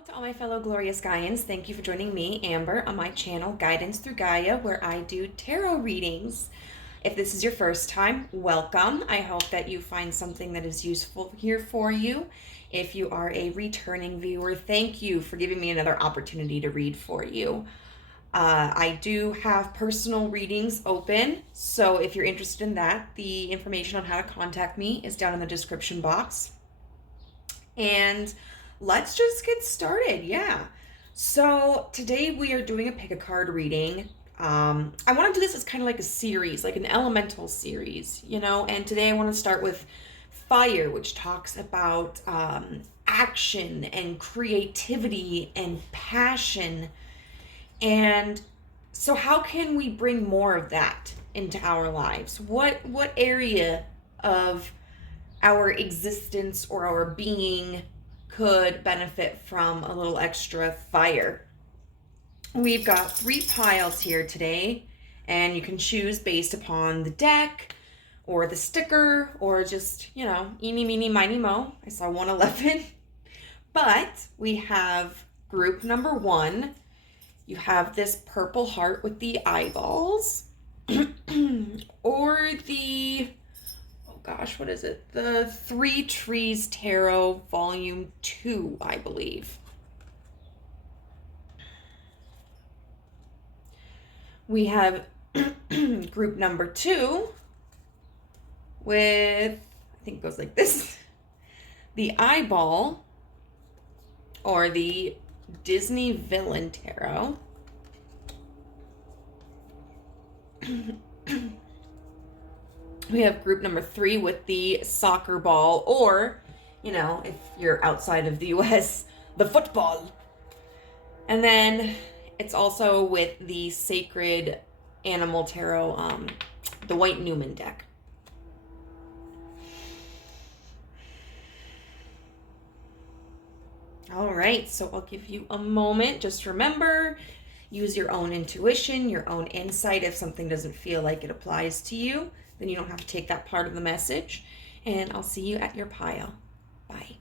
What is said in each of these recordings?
Hello to all my fellow glorious Gaians. Thank you for joining me, Amber, on my channel, Guidance Through Gaia, where I do tarot readings. If this is your first time, welcome. I hope that you find something that is useful here for you. If you are a returning viewer, thank you for giving me another opportunity to read for you. I do have personal readings open, so if you're interested in that, the information on how to contact me is down in the description box. And let's just get started. Yeah. So today we are doing a pick a card reading. I want to do this as kind of like a series, like an elemental series, and today I want to start with fire, which talks about action and creativity and passion. And so how can we bring more of that into our lives? What area of our existence or our being could benefit from a little extra fire? We've got 3 piles here today, and you can choose based upon the deck or the sticker or just, eeny, meeny, miny, mo. I saw 111. But we have group number 1. You have this purple heart with the eyeballs or the what is it? The 3 Trees Tarot Volume 2, I believe. We have group number 2 with, I think it goes like this, the eyeball or the Disney Villain Tarot. We have group number 3 with the soccer ball, or, if you're outside of the US, the football. And then it's also with the Sacred Animal Tarot, the White Newman deck. All right, so I'll give you a moment. Just remember, use your own intuition, your own insight. If something doesn't feel like it applies to you, then you don't have to take that part of the message. And I'll see you at your pile. Bye.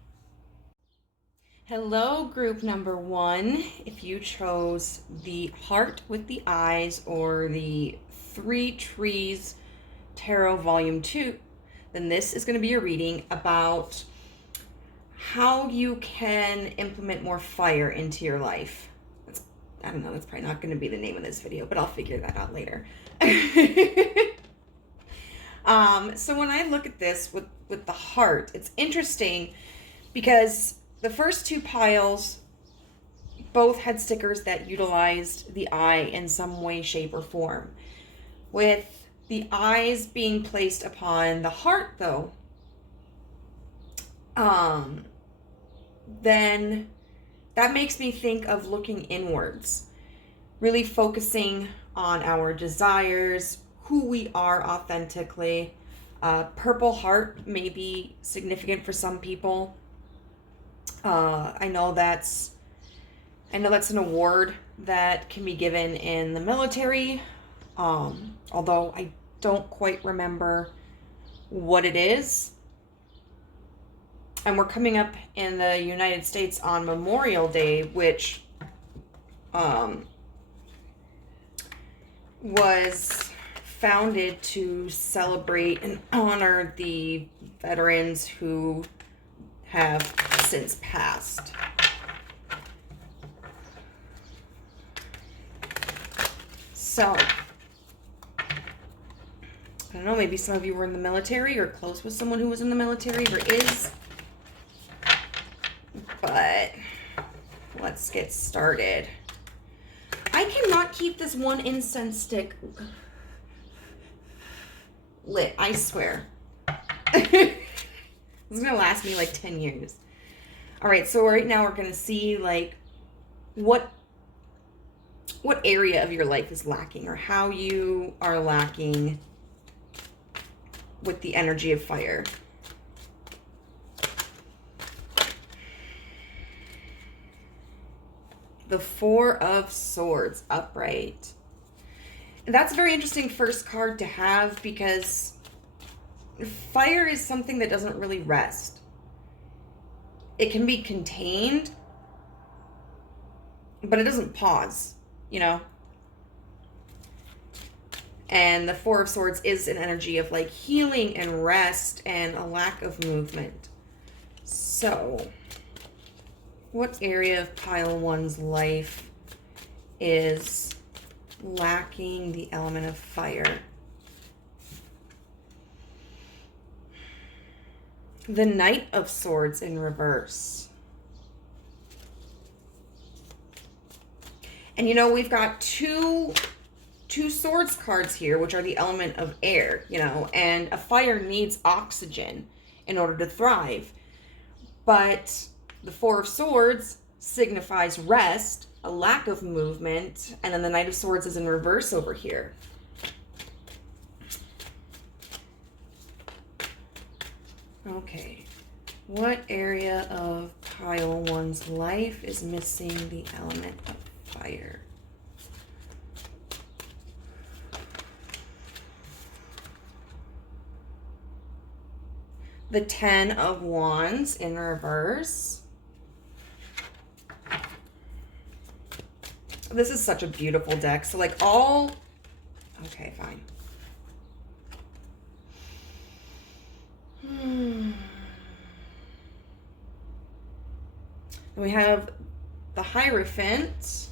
Hello, group number 1. If you chose the heart with the eyes or the 3 Trees Tarot Volume 2, then this is going to be a reading about how you can implement more fire into your life. I don't know, that's probably not going to be the name of this video, but I'll figure that out later. So when I look at this with the heart, it's interesting because the first 2 piles both had stickers that utilized the eye in some way, shape, or form. With the eyes being placed upon the heart, though, then that makes me think of looking inwards, really focusing on our desires, who we are authentically. Purple heart may be significant for some people. I know that's an award that can be given in the military, although I don't quite remember what it is. And we're coming up in the United States on Memorial Day, which was founded to celebrate and honor the veterans who have since passed. So, I don't know, maybe some of you were in the military or close with someone who was in the military or is. But let's get started. I cannot keep this one incense stick lit, I swear. This is gonna last me like 10 years. All right, so right now we're gonna see like what area of your life is lacking, or how you are lacking with the energy of fire. The 4 of Swords upright. And that's a very interesting first card to have, because fire is something that doesn't really rest. It can be contained, but it doesn't pause, you know? And the Four of Swords is an energy of like healing and rest and a lack of movement. So, what area of pile one's life is lacking the element of fire? The Knight of Swords in reverse. And you know, we've got two swords cards here, which are the element of air, you know, and a fire needs oxygen in order to thrive. But the Four of Swords signifies rest, a lack of movement, and then the Knight of Swords is in reverse over here. Okay, what area of pile one's life is missing the element of fire? The Ten of Wands in reverse. This is such a beautiful deck. So like all, okay, fine. We have the Hierophant,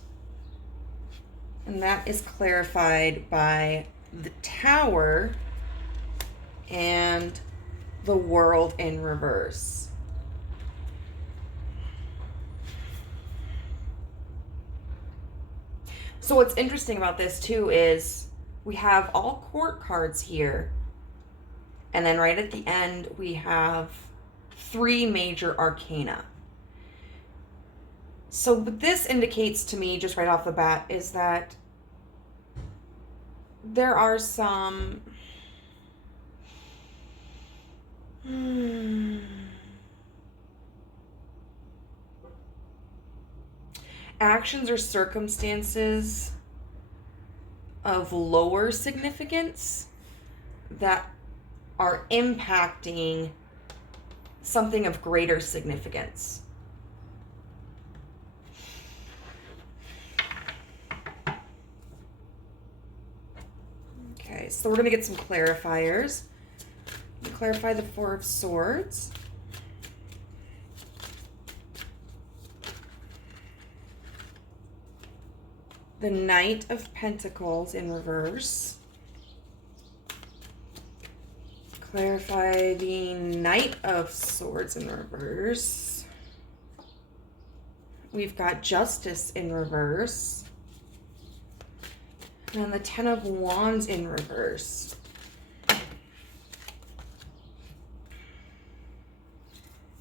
and that is clarified by the Tower and the World in reverse. So what's interesting about this too is we have all court cards here, and then right at the end we have 3 major arcana. So what this indicates to me just right off the bat is that there are some actions or circumstances of lower significance that are impacting something of greater significance. Okay, so we're going to get some clarifiers. Clarify the Four of Swords. The Knight of Pentacles in reverse. Clarify the Knight of Swords in reverse. We've got Justice in reverse. And the Ten of Wands in reverse.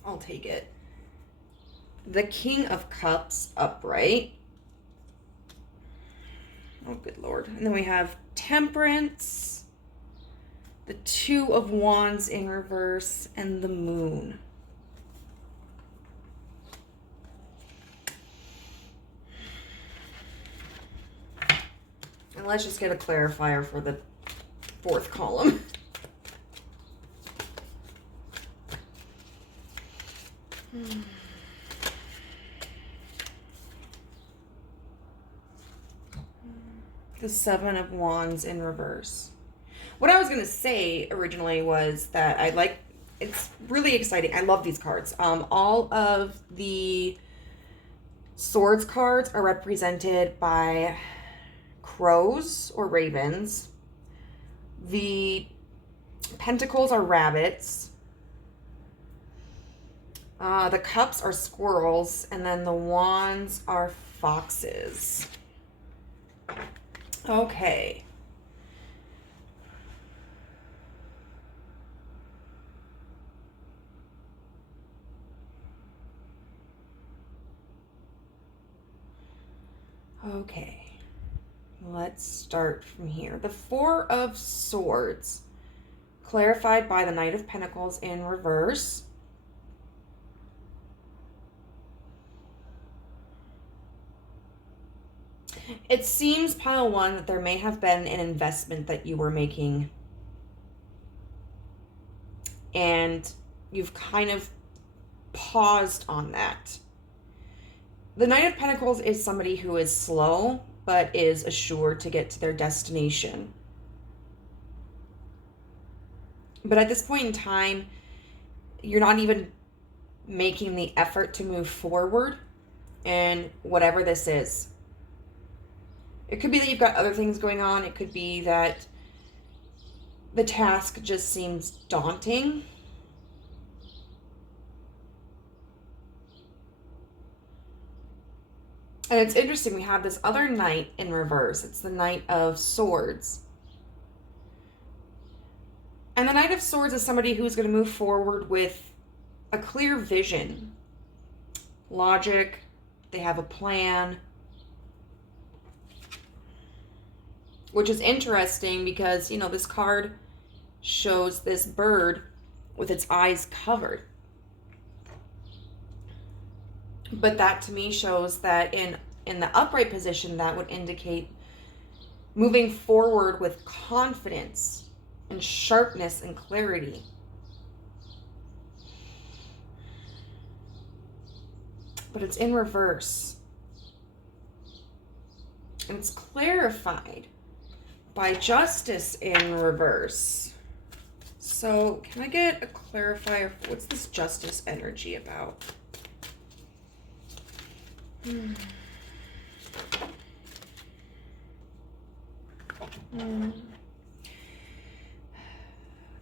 I'll take it. The King of Cups upright. Oh, good Lord. And then we have Temperance, the Two of Wands in reverse, and the Moon. And let's just get a clarifier for the 4th column. The Seven of Wands in reverse. What I was going to say originally was that it's really exciting. I love these cards. All of the swords cards are represented by crows or ravens. The pentacles are rabbits. The cups are squirrels, and then the wands are foxes. Okay. Okay. Let's start from here. The Four of Swords, clarified by the Knight of Pentacles in reverse. It seems, pile one, that there may have been an investment that you were making and you've kind of paused on that. The Knight of Pentacles is somebody who is slow, but is assured to get to their destination. But at this point in time, you're not even making the effort to move forward in whatever this is. It could be that you've got other things going on. It could be that the task just seems daunting. And it's interesting, we have this other Knight in reverse. It's the Knight of Swords. And the Knight of Swords is somebody who's going to move forward with a clear vision, logic. They have a plan, which is interesting because, you know, this card shows this bird with its eyes covered. But that to me shows that in the upright position, that would indicate moving forward with confidence and sharpness and clarity. But it's in reverse. And it's clarified by Justice in reverse. So can I get a clarifier? What's this Justice energy about?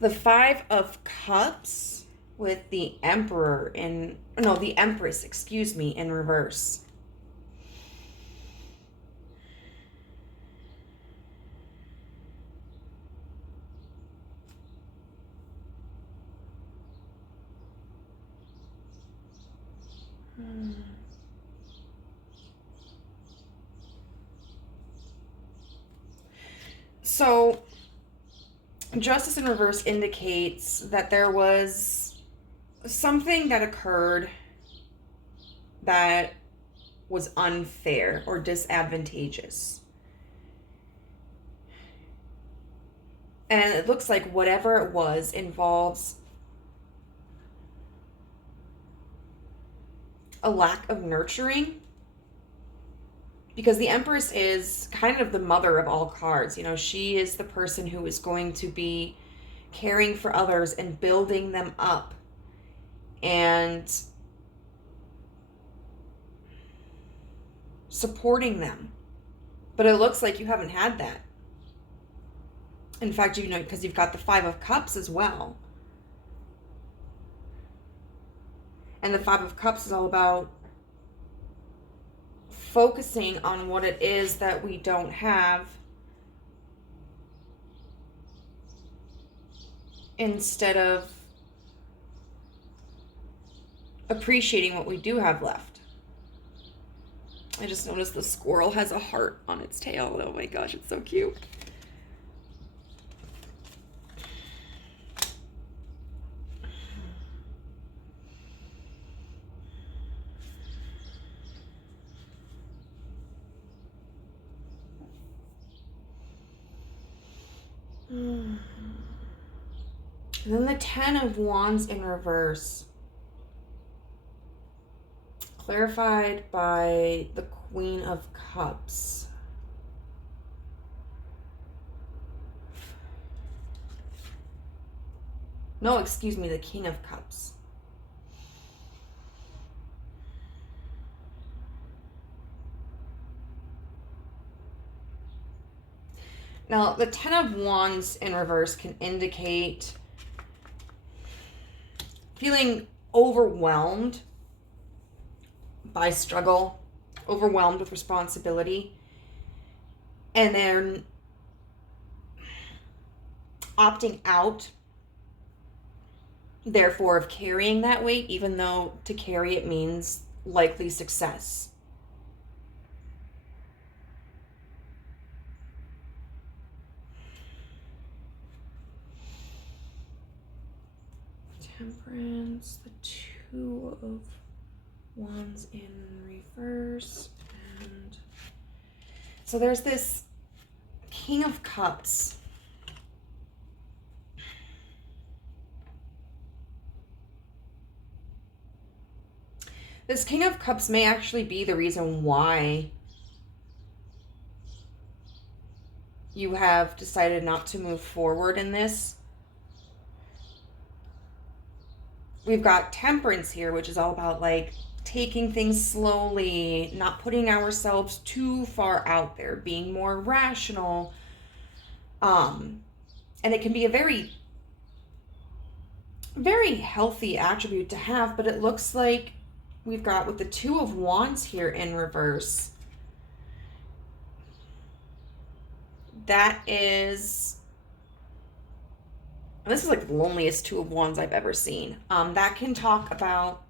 The Five of Cups with the Emperor the Empress, excuse me, in reverse. So, Justice in reverse indicates that there was something that occurred that was unfair or disadvantageous. And it looks like whatever it was involves a lack of nurturing. Because the Empress is kind of the mother of all cards. You know, she is the person who is going to be caring for others and building them up. And supporting them. But it looks like you haven't had that. In fact, you know, because you've got the Five of Cups as well. And the Five of Cups is all about focusing on what it is that we don't have instead of appreciating what we do have left. I just noticed the squirrel has a heart on its tail. Oh my gosh, it's so cute. And then the Ten of Wands in reverse. Clarified by the Queen of Cups. No, excuse me, the King of Cups. Now, the Ten of Wands in reverse can indicate feeling overwhelmed by struggle, overwhelmed with responsibility, and then opting out, therefore, of carrying that weight, even though to carry it means likely success. Temperance, the Two of Wands in reverse, and so there's this King of Cups. This King of Cups may actually be the reason why you have decided not to move forward in this. We've got Temperance here, which is all about like taking things slowly, not putting ourselves too far out there, being more rational. And it can be a very, very healthy attribute to have, but it looks like we've got with the Two of Wands here in reverse. That is, this is like the loneliest Two of Wands I've ever seen. That can talk about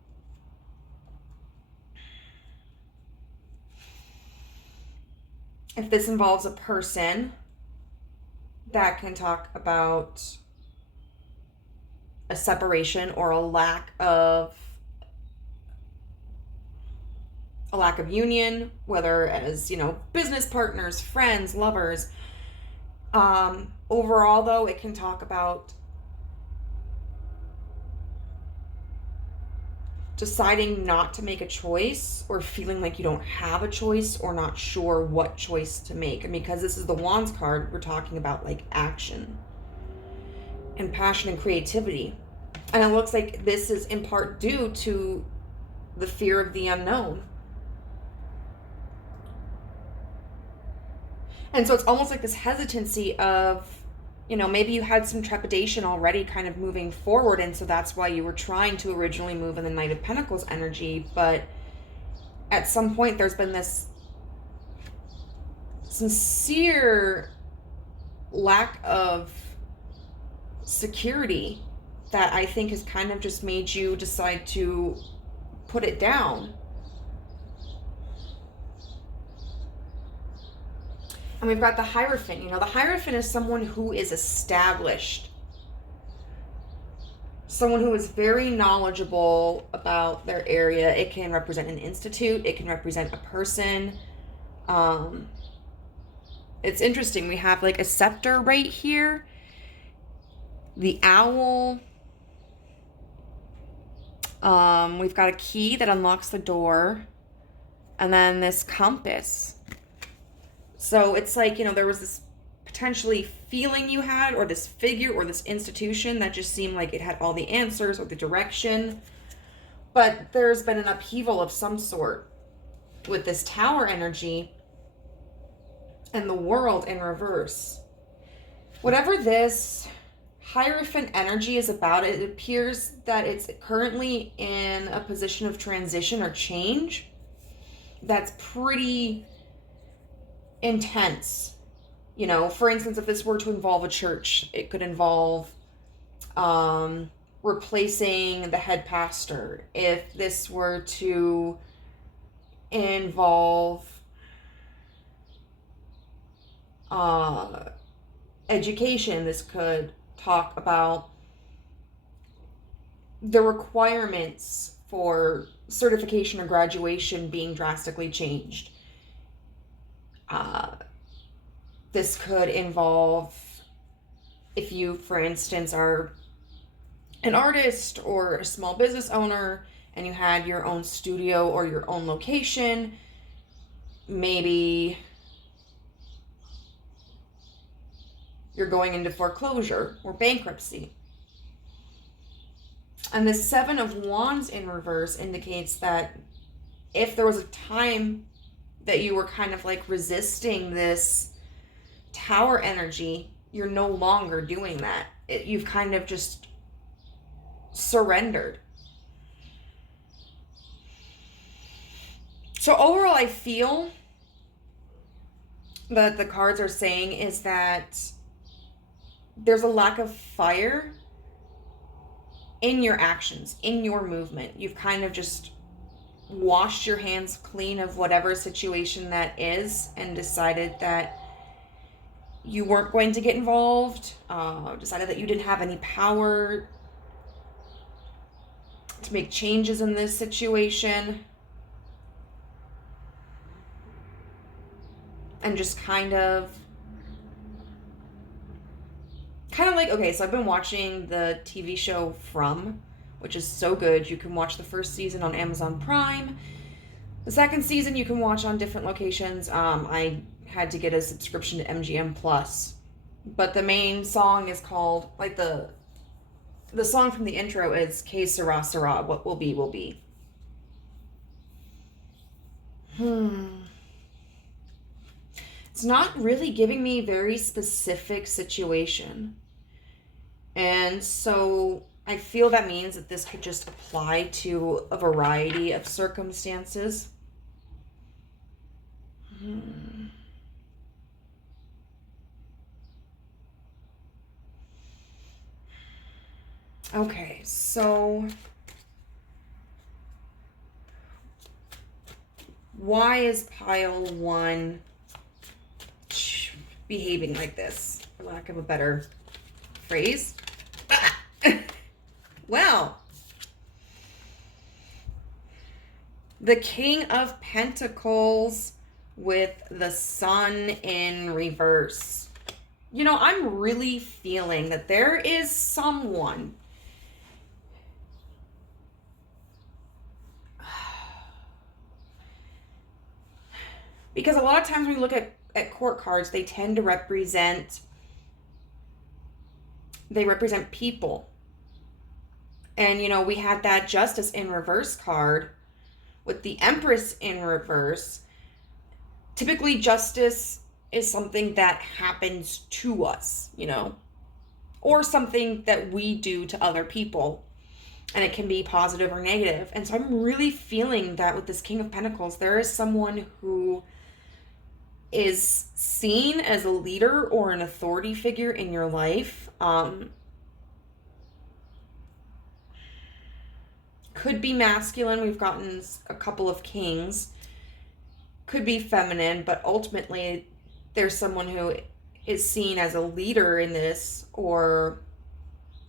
if this involves a person, that can talk about a separation or a lack of union, whether as, you know, business partners, friends, lovers. Overall, though, it can talk about deciding not to make a choice or feeling like you don't have a choice or not sure what choice to make. And because this is the Wands card, we're talking about like action and passion and creativity. And it looks like this is in part due to the fear of the unknown. And so it's almost like this hesitancy of, you know, maybe you had some trepidation already kind of moving forward, and so that's why you were trying to originally move in the Knight of Pentacles energy, but at some point there's been this sincere lack of security that I think has kind of just made you decide to put it down. And we've got the Hierophant. You know, the Hierophant is someone who is established. Someone who is very knowledgeable about their area. It can represent an institute. It can represent a person. It's interesting. We have like a scepter right here. The owl. We've got a key that unlocks the door. And then this compass. So it's like, you know, there was this potentially feeling you had, or this figure or this institution that just seemed like it had all the answers or the direction. But there's been an upheaval of some sort with this Tower energy and the World in reverse. Whatever this Hierophant energy is about, it appears that it's currently in a position of transition or change that's pretty intense. You know, for instance, if this were to involve a church, it could involve replacing the head pastor. If this were to involve education, this could talk about the requirements for certification or graduation being drastically changed. This could involve, if you, for instance, are an artist or a small business owner and you had your own studio or your own location, maybe you're going into foreclosure or bankruptcy. And the Seven of Wands in reverse indicates that if there was a time that you were kind of like resisting this Tower energy, you're no longer doing that. You've kind of just surrendered. So overall, I feel that the cards are saying is that there's a lack of fire in your actions, in your movement. You've kind of just washed your hands clean of whatever situation that is and decided that you weren't going to get involved, decided that you didn't have any power to make changes in this situation, and just kind of like, okay, so I've been watching the TV show From which is so good. You can watch the first season on Amazon Prime. The second season you can watch on different locations. I had to get a subscription to MGM Plus. But the main song is called, like, the song from the intro is Que Sera Sera, what will be, will be. It's not really giving me a very specific situation. And so I feel that means that this could just apply to a variety of circumstances. Okay, so why is pile 1 behaving like this, for lack of a better phrase? Well, the King of Pentacles with the Sun in reverse. You know, I'm really feeling that there is someone because a lot of times when we look at court cards, they tend to represent people. And, you know, we had that Justice in reverse card with the Empress in reverse. Typically, justice is something that happens to us, you know, or something that we do to other people. And it can be positive or negative. And so I'm really feeling that with this King of Pentacles, there is someone who is seen as a leader or an authority figure in your life. Could be masculine. We've gotten a couple of kings. Could be feminine, but ultimately there's someone who is seen as a leader in this, or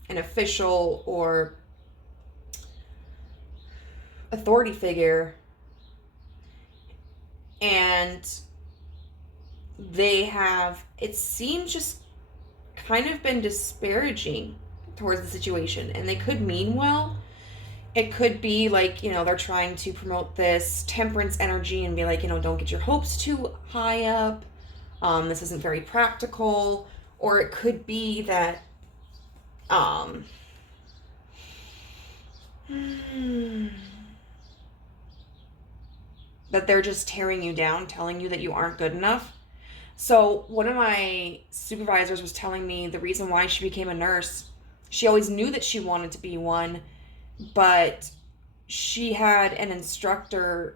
an official or authority figure, and they have, it seems, just kind of been disparaging towards the situation. And they could mean well. It could be like, you know, they're trying to promote this temperance energy and be like, you know, don't get your hopes too high up. This isn't very practical. Or it could be that that they're just tearing you down, telling you that you aren't good enough. So one of my supervisors was telling me the reason why she became a nurse. She always knew that she wanted to be one, but she had an instructor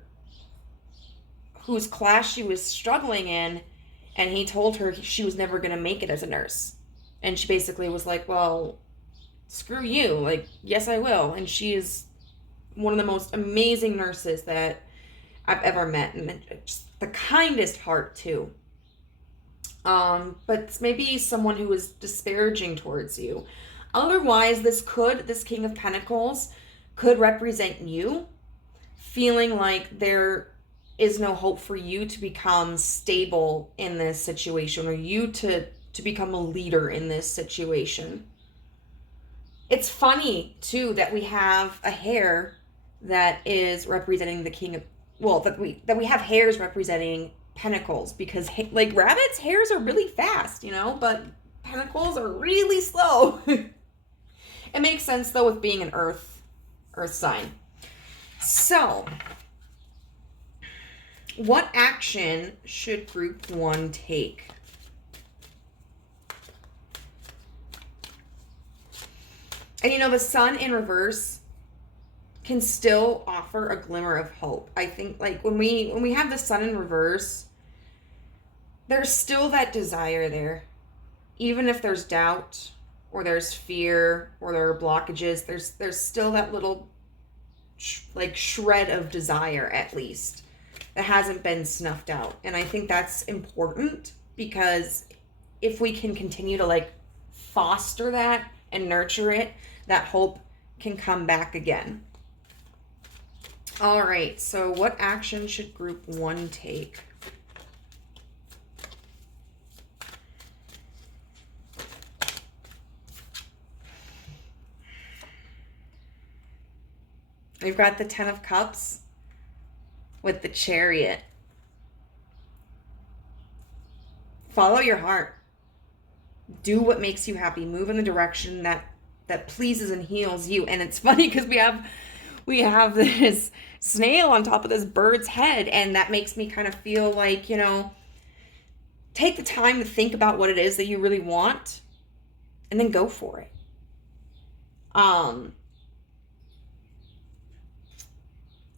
whose class she was struggling in, and he told her she was never going to make it as a nurse. And she basically was like, well, screw you. Like, yes, I will. And she is one of the most amazing nurses that I've ever met, and just the kindest heart too. But maybe someone who is disparaging towards you. Otherwise, this King of Pentacles could represent you feeling like there is no hope for you to become stable in this situation, or you to become a leader in this situation. It's funny too that we have a hare that is representing the King of, well, that we have hares representing pentacles, because like rabbits, hares are really fast, you know, but pentacles are really slow. It makes sense though with being an earth sign. So, what action should group 1 take? And you know, the Sun in reverse can still offer a glimmer of hope. I think, like, when we have the Sun in reverse, there's still that desire there. Even if there's doubt, or there's fear, or there are blockages, there's still that little shred of desire, at least, that hasn't been snuffed out. And I think that's important, because if we can continue to foster that and nurture it, that hope can come back again. All right, so what action should group 1 take? we've got the Ten of Cups with the Chariot. Follow your heart. Do what makes you happy. Move in the direction that pleases and heals you. And it's funny because we have this snail on top of this bird's head, and that makes me kind of feel like, take the time to think about what it is that you really want and then go for it.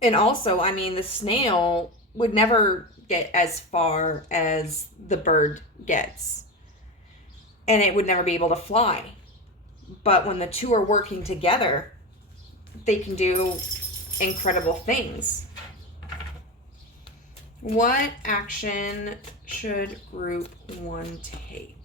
And also, I mean, the snail would never get as far as the bird gets, and it would never be able to fly. But when the two are working together, they can do incredible things. What action should group 1 take?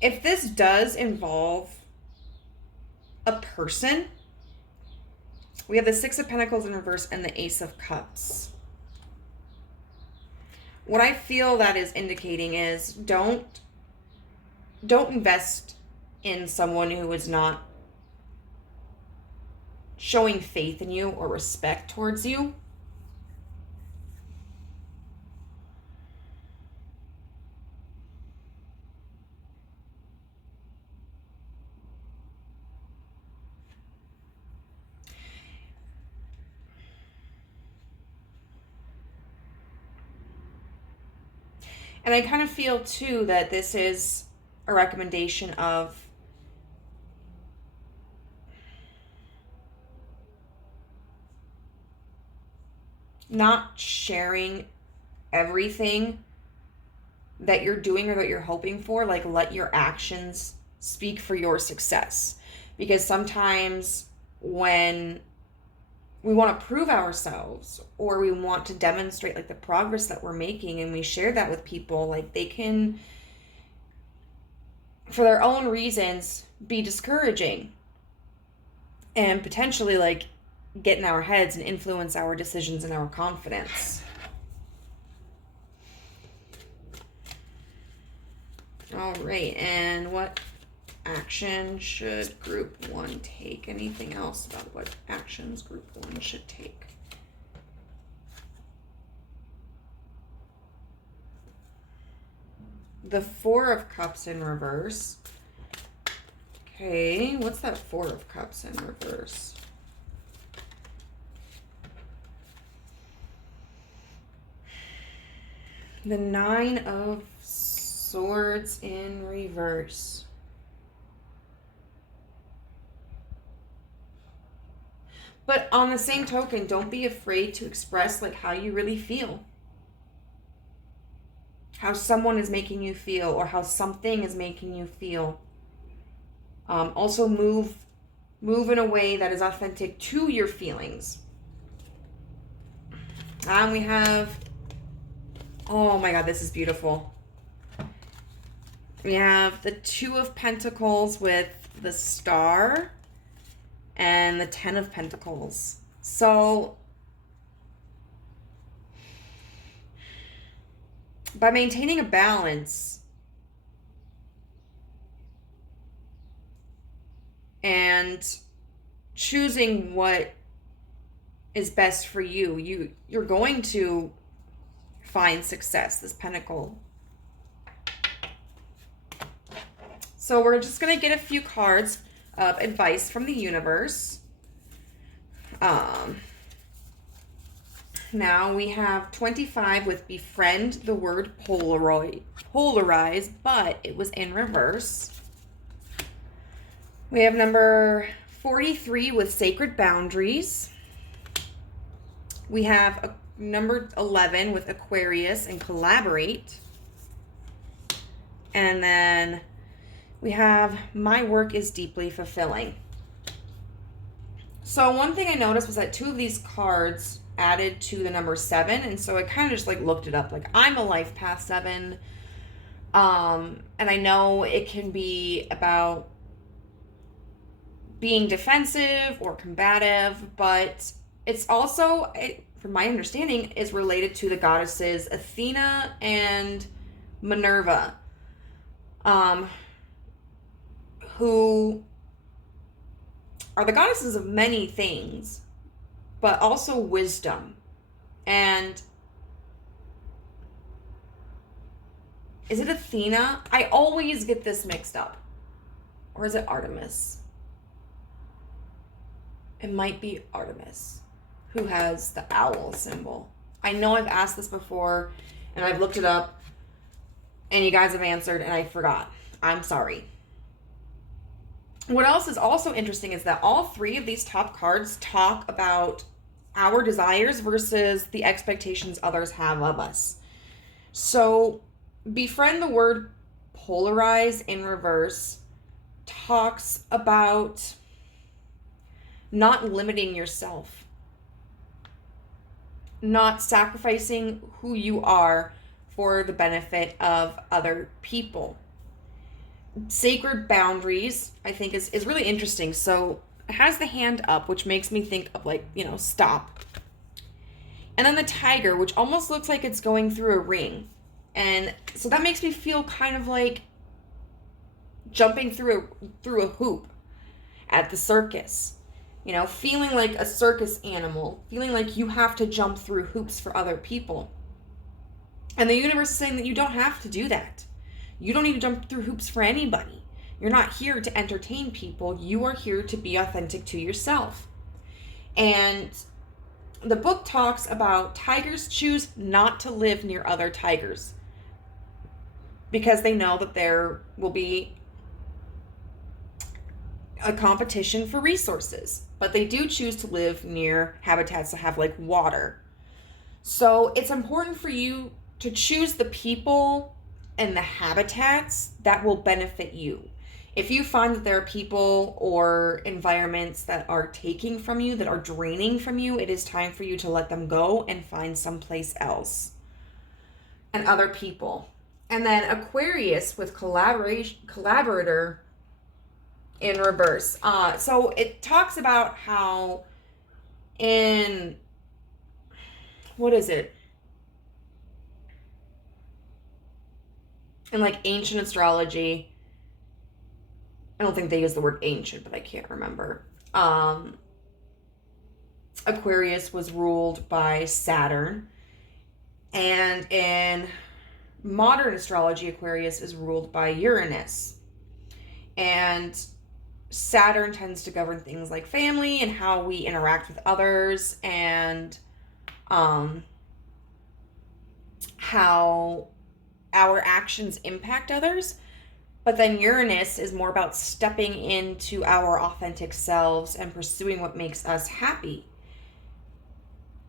If this does involve a person, we have the Six of Pentacles in reverse and the Ace of Cups. What I feel that is indicating is don't invest in someone who is not showing faith in you or respect towards you. And I kind of feel too that this is a recommendation of not sharing everything that you're doing or that you're hoping for. Like, let your actions speak for your success. Because sometimes when we want to prove ourselves or we want to demonstrate like the progress that we're making and we share that with people, like they can, for their own reasons, be discouraging and potentially like get in our heads and influence our decisions and our confidence. All right, and what action should group 1 take? Anything else about what actions group 1 should take? The Four of Cups in reverse. Okay, what's that Four of Cups in reverse? The Nine of Swords in reverse. But on the same token, don't be afraid to express like how you really feel. How someone is making you feel or how something is making you feel. Also move in a way that is authentic to your feelings. And we have, oh my God, this is beautiful. We have the Two of Pentacles with the Star and the Ten of Pentacles. So by maintaining a balance and choosing what is best for you, you're going to find success, this Pentacle. So we're just going to get a few cards of advice from the universe. Now we have 25 with befriend, the word polarize, but it was in reverse. We have number 43 with sacred boundaries. We have number 11 with Aquarius and collaborate. And then we have my work is deeply fulfilling. So one thing I noticed was that 2 of these cards added to the number 7, and so I kind of just like looked it up. Like, I'm a life path 7, and I know it can be about being defensive or combative, but it's also, from my understanding, is related to the goddesses Athena and Minerva, who are the goddesses of many things, but also wisdom. And is it Athena? I always get this mixed up. Or is it Artemis? It might be Artemis, who has the owl symbol. I know I've asked this before, and I've looked it up, and you guys have answered, and I forgot. I'm sorry. What else is also interesting is that all three of these top cards talk about our desires versus the expectations others have of us. So, befriend the word polarize in reverse talks about not limiting yourself, not sacrificing who you are for the benefit of other people. Sacred boundaries, I think, is really interesting. So it has the hand up, which makes me think of stop. And then the tiger, which almost looks like it's going through a ring. And so that makes me feel kind of like jumping through a hoop at the circus. Feeling like a circus animal, feeling like you have to jump through hoops for other people. And the universe is saying that you don't have to do that. You don't need to jump through hoops for anybody. You're not here to entertain people. You are here to be authentic to yourself. And the book talks about tigers choose not to live near other tigers because they know that there will be a competition for resources. But they do choose to live near habitats that have water. So it's important for you to choose the people and the habitats that will benefit you. If you find that there are people or environments that are taking from you, that are draining from you, it is time for you to let them go and find someplace else and other people. And then Aquarius with collaborator in reverse. So it talks about how in, what is it? In ancient astrology, I don't think they use the word ancient, but I can't remember. Aquarius was ruled by Saturn. And in modern astrology, Aquarius is ruled by Uranus. And Saturn tends to govern things like family and how we interact with others and how our actions impact others. But then Uranus is more about stepping into our authentic selves and pursuing what makes us happy.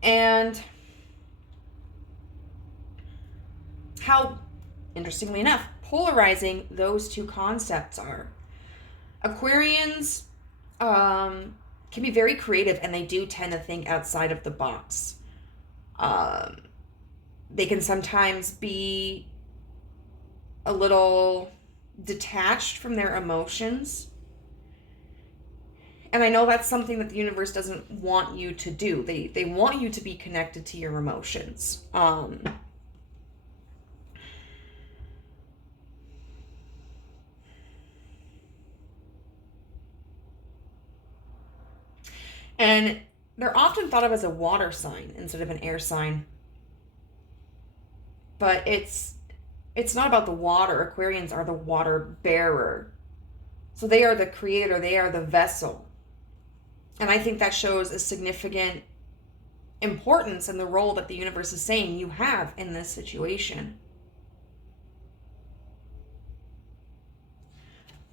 And how, interestingly enough, polarizing those two concepts are. Aquarians can be very creative, and they do tend to think outside of the box. They can sometimes be a little detached from their emotions. And I know that's something that the universe doesn't want you to do. They want you to be connected to your emotions. And they're often thought of as a water sign instead of an air sign. But it's not about the water. Aquarians are the water bearer. So they are the creator. They are the vessel. And I think that shows a significant importance in the role that the universe is saying you have in this situation.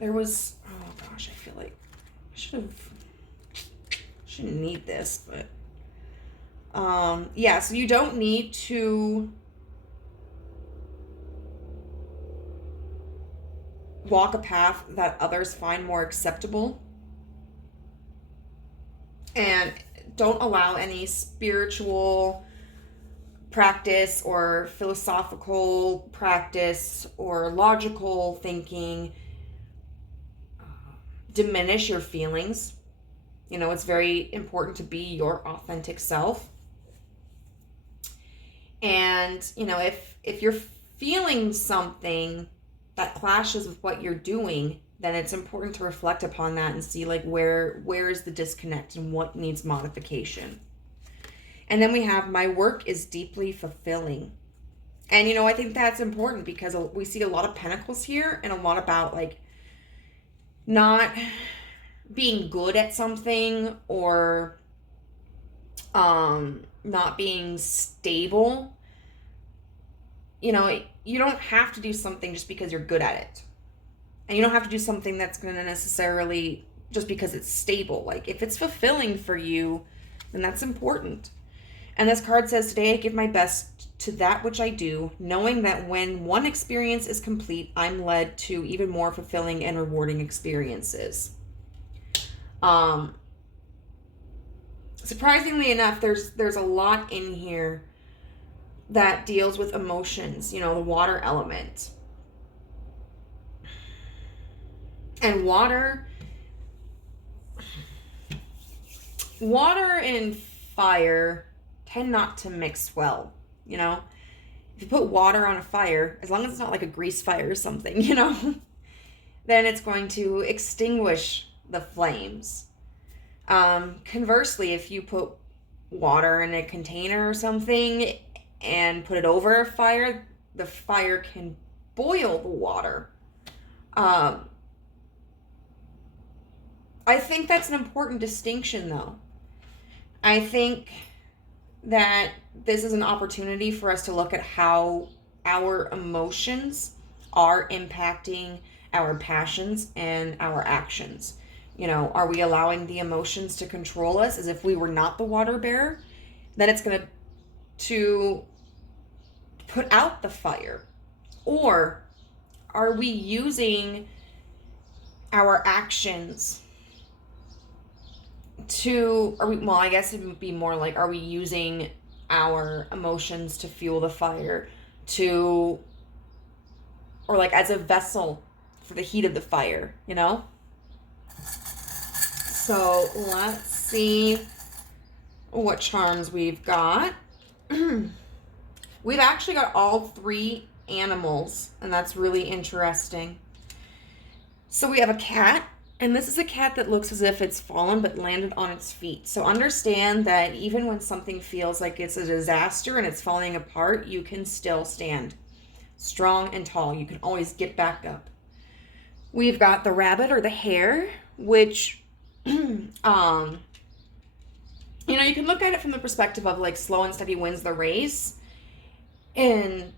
There was, oh gosh, I feel like I shouldn't need this, but yeah, so you don't need to walk a path that others find more acceptable, and don't allow any spiritual practice or philosophical practice or logical thinking diminish your feelings. You know, it's very important to be your authentic self. And, you know, if you're feeling something that clashes with what you're doing, then it's important to reflect upon that and see like where is the disconnect and what needs modification. And then we have, my work is deeply fulfilling. And, you know, I think that's important because we see a lot of pentacles here and a lot about like not being good at something or not being stable. You know, you don't have to do something just because you're good at it. And you don't have to do something that's going to necessarily just because it's stable. Like, if it's fulfilling for you, then that's important. And this card says, today I give my best to that which I do, knowing that when one experience is complete, I'm led to even more fulfilling and rewarding experiences. Surprisingly enough, there's a lot in here that deals with emotions, you know, the water element. And water and fire tend not to mix well, you know. If you put water on a fire, as long as it's not like a grease fire or something, you know, then it's going to extinguish the flames. Conversely, if you put water in a container or something and put it over a fire, the fire can boil the water. I think that's an important distinction, though. I think that this is an opportunity for us to look at how our emotions are impacting our passions and our actions. You know, are we allowing the emotions to control us as if we were not the water bearer? Then it's going to put out the fire. Or are we using our actions I guess it would be more like, are we using our emotions to fuel the fire, or like as a vessel for the heat of the fire, you know? So let's see what charms we've got. We've actually got all 3 animals, and that's really interesting. So we have a cat. And this is a cat that looks as if it's fallen but landed on its feet. So understand that even when something feels like it's a disaster and it's falling apart, you can still stand strong and tall. You can always get back up. We've got the rabbit or the hare, which, you know, you can look at it from the perspective of like slow and steady wins the race. But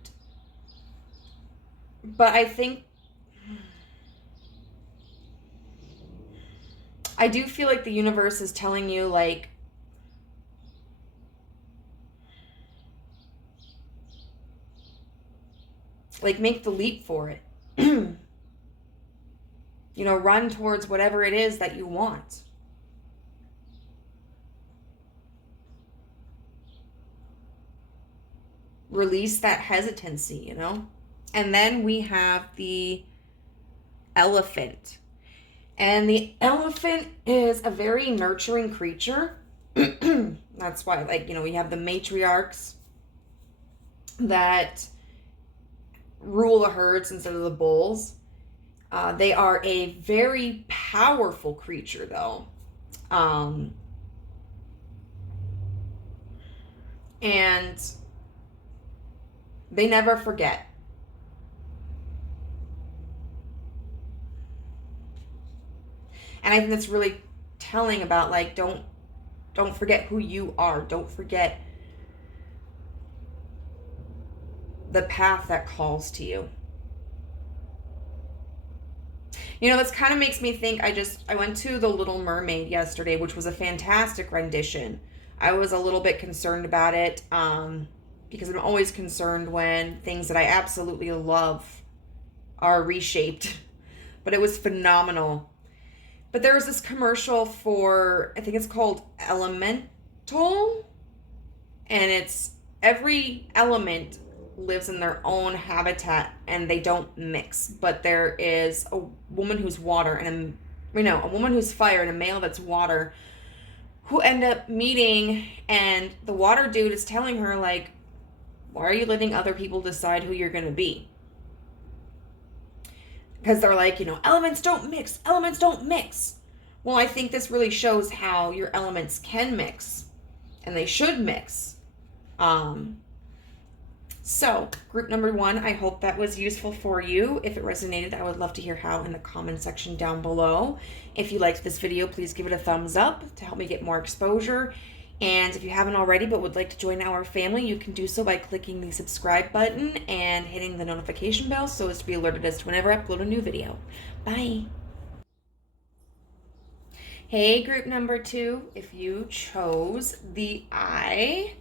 I do feel like the universe is telling you, like, make the leap for it. You know, run towards whatever it is that you want. Release that hesitancy, you know? And then we have the elephant. And the elephant is a very nurturing creature. That's why, like, you know, we have the matriarchs that rule the herds instead of the bulls. They are a very powerful creature, though. And they never forget. And I think that's really telling about, like, don't forget who you are. Don't forget the path that calls to you. You know, this kind of makes me think, I went to The Little Mermaid yesterday, which was a fantastic rendition. I was a little bit concerned about it, because I'm always concerned when things that I absolutely love are reshaped. But it was phenomenal. But there was this commercial for, I think it's called Elemental, and it's every element lives in their own habitat and they don't mix. But there is a woman who's water and a woman who's fire and a male that's water, who end up meeting, and the water dude is telling her, like, why are you letting other people decide who you're going to be? Because they're like, elements don't mix. Elements don't mix. Well, I think this really shows how your elements can mix. And they should mix. So, group number 1, I hope that was useful for you. If it resonated, I would love to hear how in the comment section down below. If you liked this video, please give it a thumbs up to help me get more exposure. And if you haven't already but would like to join our family, you can do so by clicking the subscribe button and hitting the notification bell so as to be alerted as to whenever I upload a new video. Bye! Hey, group number 2, if you chose the Eye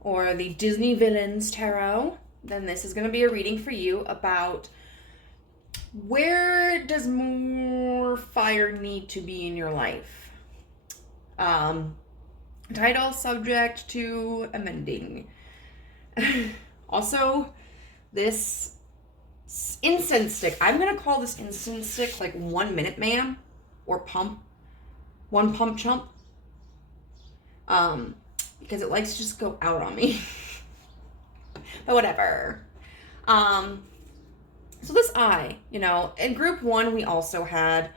or the Disney Villains Tarot, then this is going to be a reading for you about where does more fire need to be in your life. Title subject to amending. Also, this incense stick, I'm going to call this incense stick like 1 minute ma'am or pump. One pump chump. Because it likes to just go out on me. But whatever. So this eye, in group 1, we also had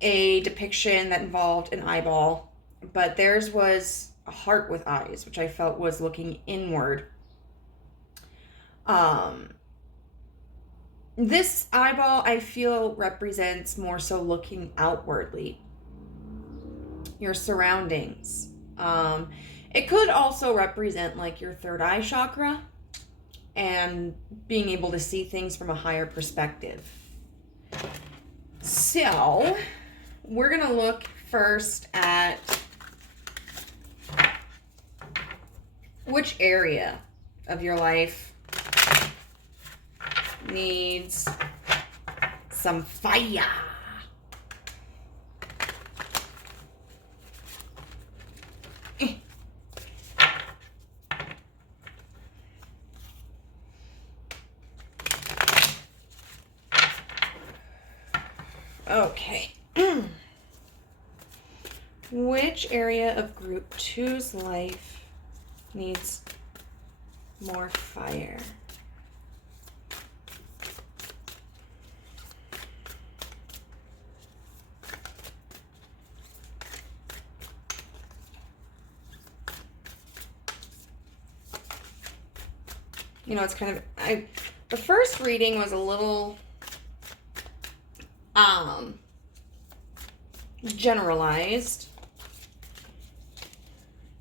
a depiction that involved an eyeball. But theirs was a heart with eyes, which I felt was looking inward. This eyeball, I feel, represents more so looking outwardly. Your surroundings. It could also represent like your third eye chakra and being able to see things from a higher perspective. So, we're going to look first at which area of your life needs some fire. Okay. Which area of group 2's life needs more fire? It's kind of, the first reading was a little generalized,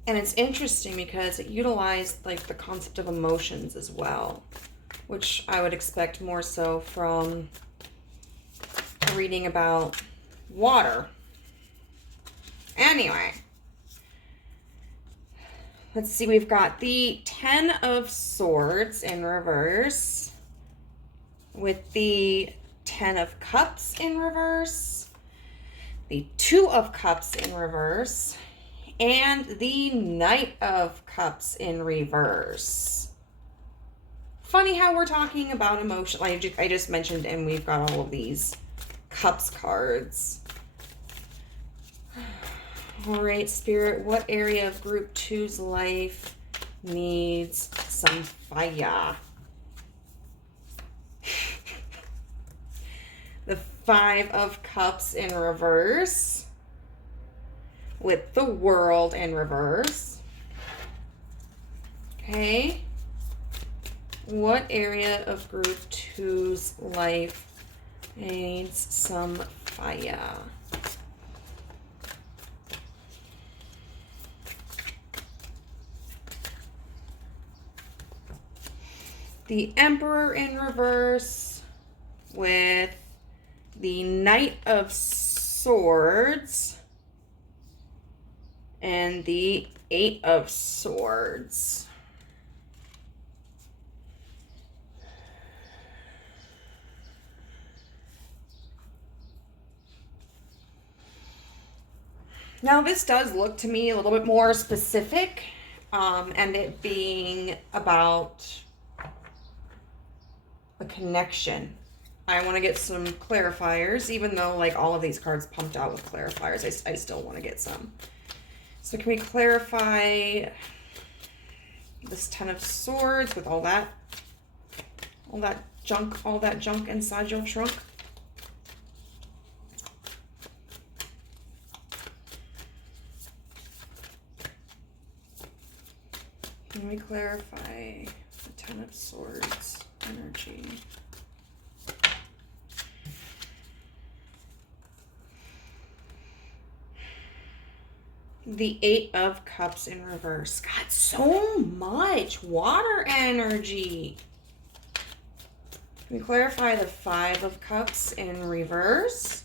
and it's interesting because it utilized like the concept of emotions as well, which I would expect more so from a reading about water. Anyway, let's see, we've got the 10 of Swords in reverse with the 10 of Cups in reverse, the 2 of Cups in reverse, and the Knight of Cups in reverse. Funny how we're talking about emotion. Like I just mentioned, and we've got all of these Cups cards. All right, Spirit, what area of group 2's life needs some fire? The 5 of Cups in reverse with the World in reverse. Okay. What area of group 2's life needs some fire? The Emperor in reverse with the Knight of Swords and the 8 of Swords. Now this does look to me a little bit more specific, and it being about a connection. I want to get some clarifiers, even though like all of these cards pumped out with clarifiers. I still want to get some. So can we clarify this Ten of Swords with all that junk inside your trunk? Can we clarify the Ten of Swords energy? The Eight of Cups in reverse. God, so much water energy. Can we clarify the Five of Cups in reverse?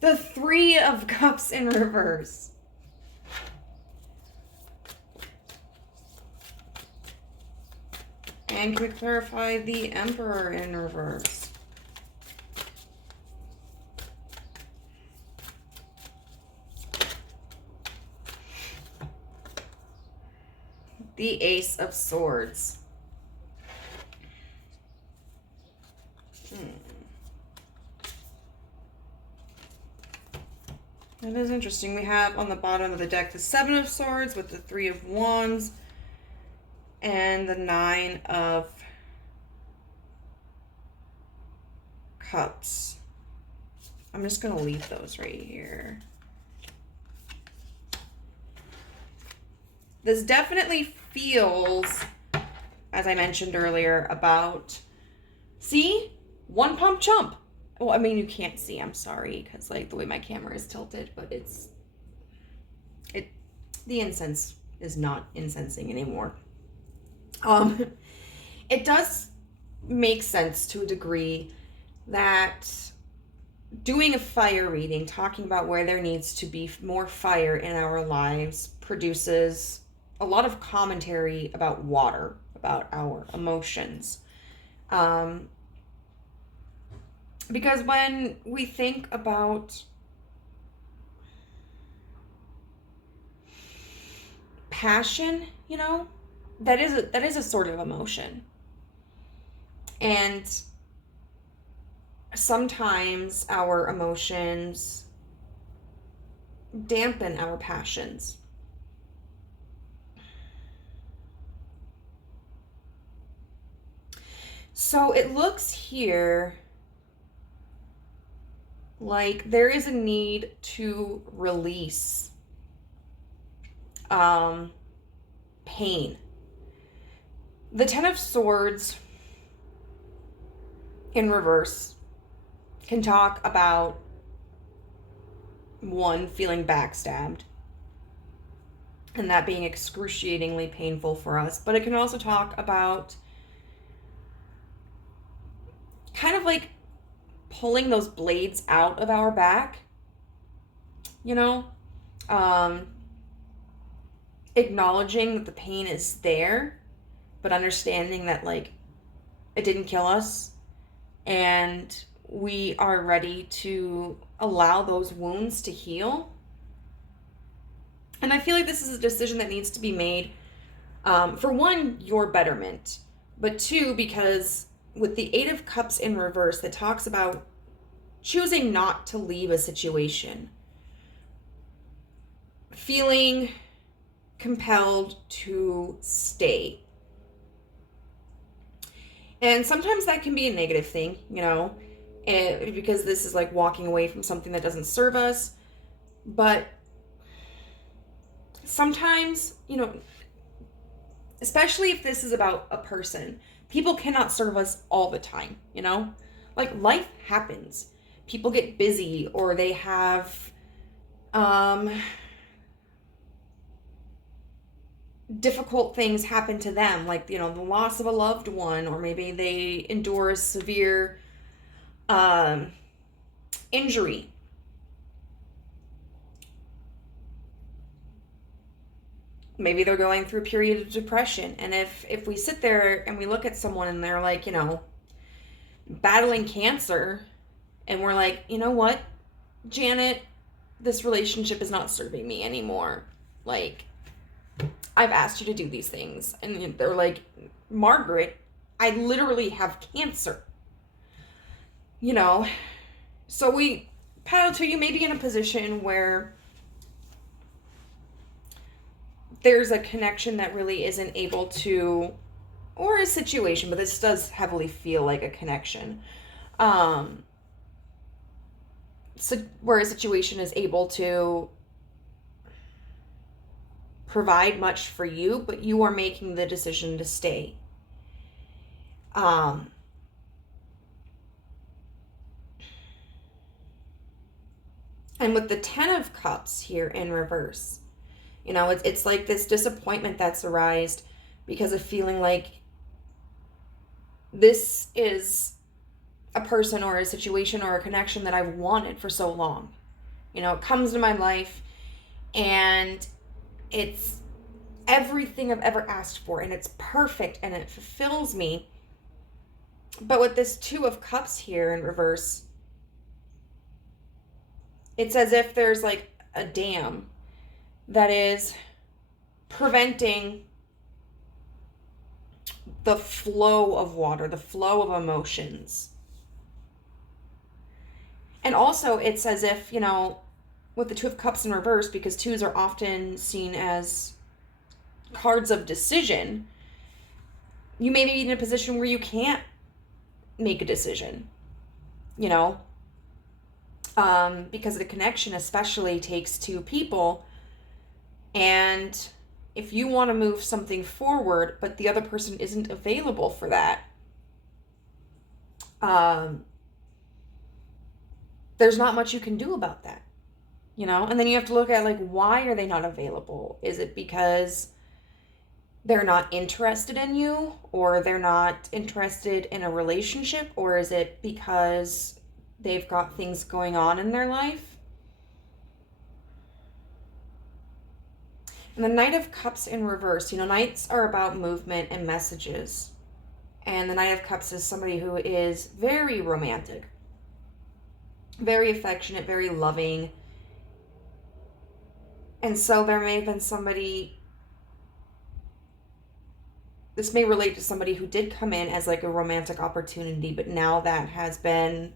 The Three of Cups in reverse. And can we clarify the Emperor in reverse? The Ace of Swords. That is interesting. We have on the bottom of the deck the Seven of Swords with the Three of Wands and the Nine of Cups. I'm just going to leave those right here. This definitely feels, as I mentioned earlier, about, see, one pump chump. Well, I mean, you can't see, I'm sorry, because like the way my camera is tilted, but the incense is not incensing anymore. It does make sense to a degree that doing a fire reading, talking about where there needs to be more fire in our lives, produces a lot of commentary about water, about our emotions. Because when we think about passion, you know, that is a sort of emotion. And sometimes our emotions dampen our passions. So it looks here like there is a need to release pain. The Ten of Swords in reverse can talk about one, feeling backstabbed, and that being excruciatingly painful for us. But it can also talk about kind of like pulling those blades out of our back, you know, acknowledging that the pain is there, but understanding that like it didn't kill us and we are ready to allow those wounds to heal. And I feel like this is a decision that needs to be made, for one, your betterment, but two, because with the Eight of Cups in reverse, that talks about choosing not to leave a situation, feeling compelled to stay. And sometimes that can be a negative thing, you know, because this is like walking away from something that doesn't serve us. But sometimes, you know, especially if this is about a person, people cannot serve us all the time, you know? Like, life happens. People get busy, or they have difficult things happen to them, like, you know, the loss of a loved one, or maybe they endure a severe injury. Maybe they're going through a period of depression. And if we sit there and we look at someone and they're like, you know, battling cancer, and we're like, you know what, Janet, this relationship is not serving me anymore. Like, I've asked you to do these things. And they're like, Margaret, I literally have cancer. So we paddle to you maybe in a position where there's a connection that really isn't able to, or a situation, but this does heavily feel like a connection. So where a situation is able to provide much for you, but you are making the decision to stay. And with the Ten of Cups here in reverse, it's like this disappointment that's arisen because of feeling like this is a person or a situation or a connection that I've wanted for so long. It comes to my life and it's everything I've ever asked for, and it's perfect and it fulfills me. But with this Two of Cups here in reverse, it's as if there's like a dam that is preventing the flow of water, the flow of emotions. And also it's as if, with the Two of Cups in reverse, because twos are often seen as cards of decision, you may be in a position where you can't make a decision, because the connection especially takes two people. And if you want to move something forward, but the other person isn't available for that, there's not much you can do about that, and then you have to look at, like, why are they not available? Is it because they're not interested in you, or they're not interested in a relationship, or is it because they've got things going on in their life? And the Knight of Cups in reverse, Knights are about movement and messages. And the Knight of Cups is somebody who is very romantic, very affectionate, very loving. And so there may have been somebody, this may relate to somebody who did come in as like a romantic opportunity, but now that has been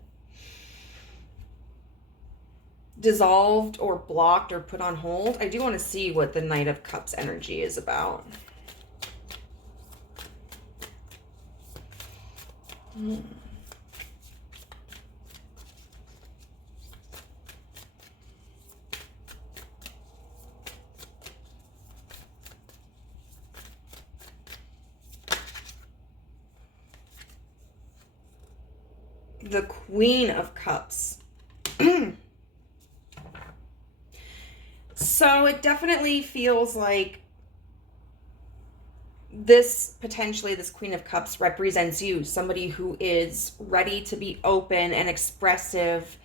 dissolved or blocked or put on hold. I do want to see what the Knight of Cups energy is about. The Queen of Cups. So it definitely feels like this Queen of Cups represents you, somebody who is ready to be open and expressive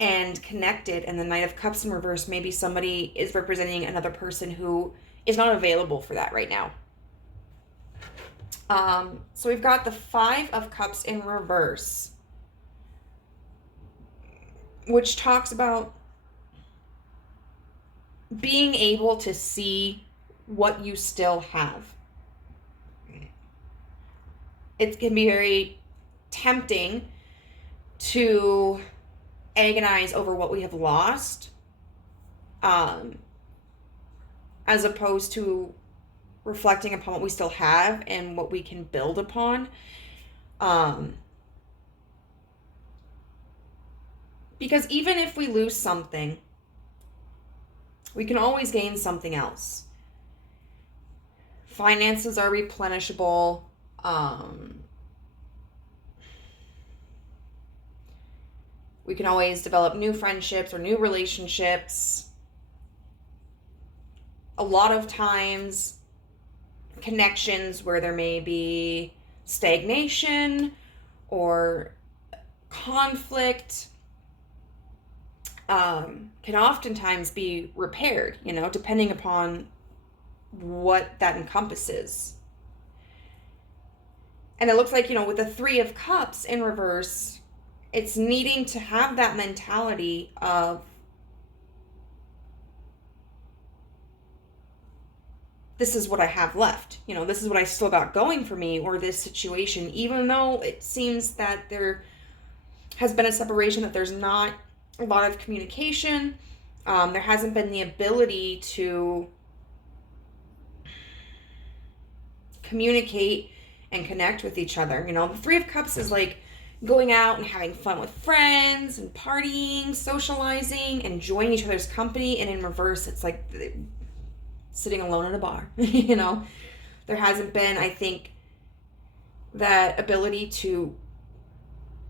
and connected. And the Knight of Cups in reverse, maybe somebody is representing another person who is not available for that right now. So we've got the Five of Cups in reverse, which talks about being able to see what you still have. It can be very tempting to agonize over what we have lost, as opposed to reflecting upon what we still have and what we can build upon. Because even if we lose something, we can always gain something else. Finances are replenishable. We can always develop new friendships or new relationships. A lot of times, connections where there may be stagnation or conflict can oftentimes be repaired, depending upon what that encompasses. And it looks like, with the Three of Cups in reverse, it's needing to have that mentality of this is what I have left. You know, this is what I still got going for me, or this situation, even though it seems that there has been a separation, that there's not a lot of communication. There hasn't been the ability to communicate and connect with each other. You know, the Three of Cups is like going out and having fun with friends and partying, socializing, enjoying each other's company. And in reverse, it's like sitting alone in a bar. You know, there hasn't been, I think, that ability to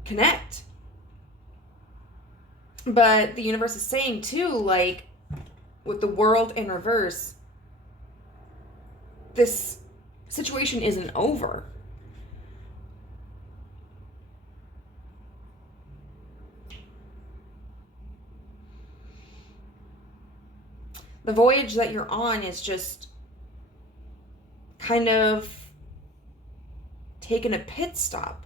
connect. But the universe is saying too, like, with the world in reverse, this situation isn't over. The voyage that you're on is just kind of taking a pit stop.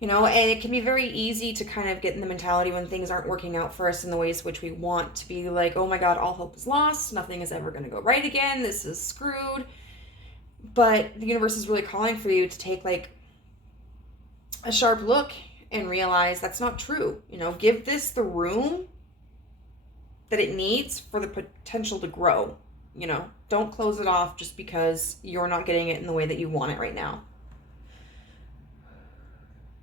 You know, and it can be very easy to kind of get in the mentality when things aren't working out for us in the ways which we want, to be like, oh my God, all hope is lost. Nothing is ever going to go right again. This is screwed. But the universe is really calling for you to take like a sharp look and realize that's not true. You know, give this the room that it needs for the potential to grow. You know, don't close it off just because you're not getting it in the way that you want it right now.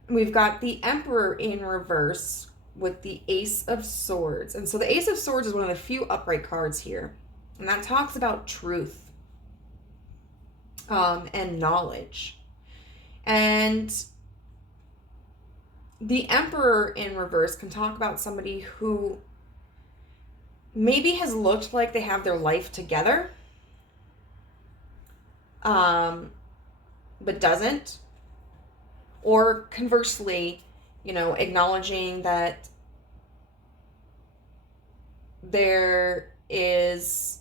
We've got the Emperor in reverse with the Ace of Swords. And so the Ace of Swords is one of the few upright cards here. And that talks about truth and knowledge. And the Emperor in reverse can talk about somebody who maybe has looked like they have their life together, but doesn't. Or conversely, you know, acknowledging that there is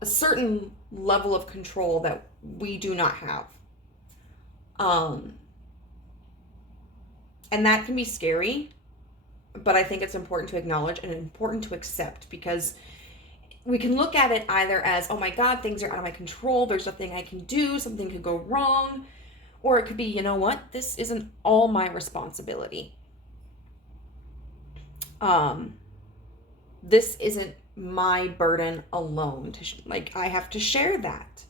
a certain level of control that we do not have. And that can be scary, but I think it's important to acknowledge and important to accept, because we can look at it either as, oh my God, things are out of my control, there's nothing I can do, something could go wrong. Or it could be, you know what, this isn't all my responsibility. This isn't my burden alone. I have to share that.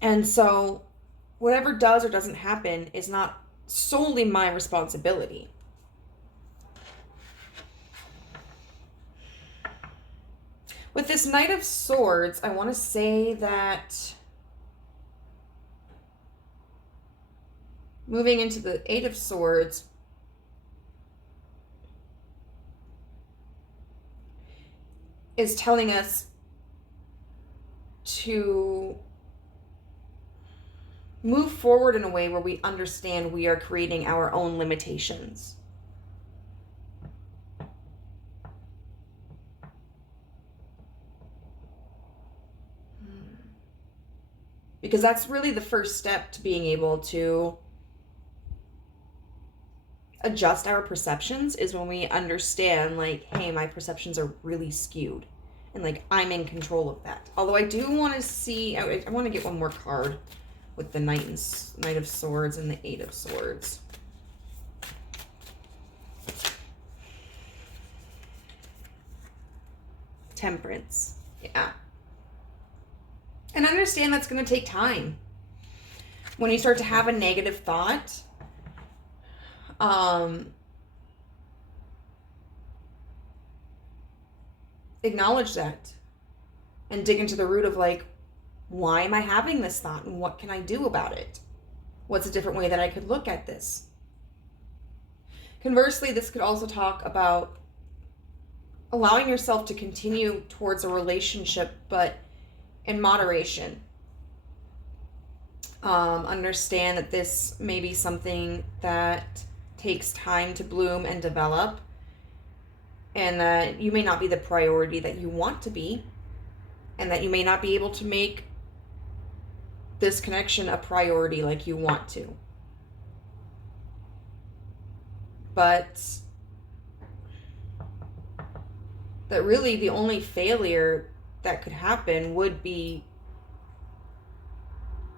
And so whatever does or doesn't happen is not solely my responsibility. With this Knight of Swords, I want to say that moving into the Eight of Swords, is telling us to move forward in a way where we understand we are creating our own limitations. Because that's really the first step to being able to adjust our perceptions, is when we understand, like, hey, my perceptions are really skewed, and like I'm in control of that. Although I do want to see, I want to get one more card with the Knight of Swords and the Eight of Swords. Temperance. Yeah. And understand that's going to take time. When you start to have a negative thought, acknowledge that and dig into the root of, like, why am I having this thought and what can I do about it? What's a different way that I could look at this? Conversely, this could also talk about allowing yourself to continue towards a relationship, but in moderation. Understand that this may be something that takes time to bloom and develop, and that you may not be the priority that you want to be, and that you may not be able to make this connection a priority like you want to. But that really the only failure that could happen would be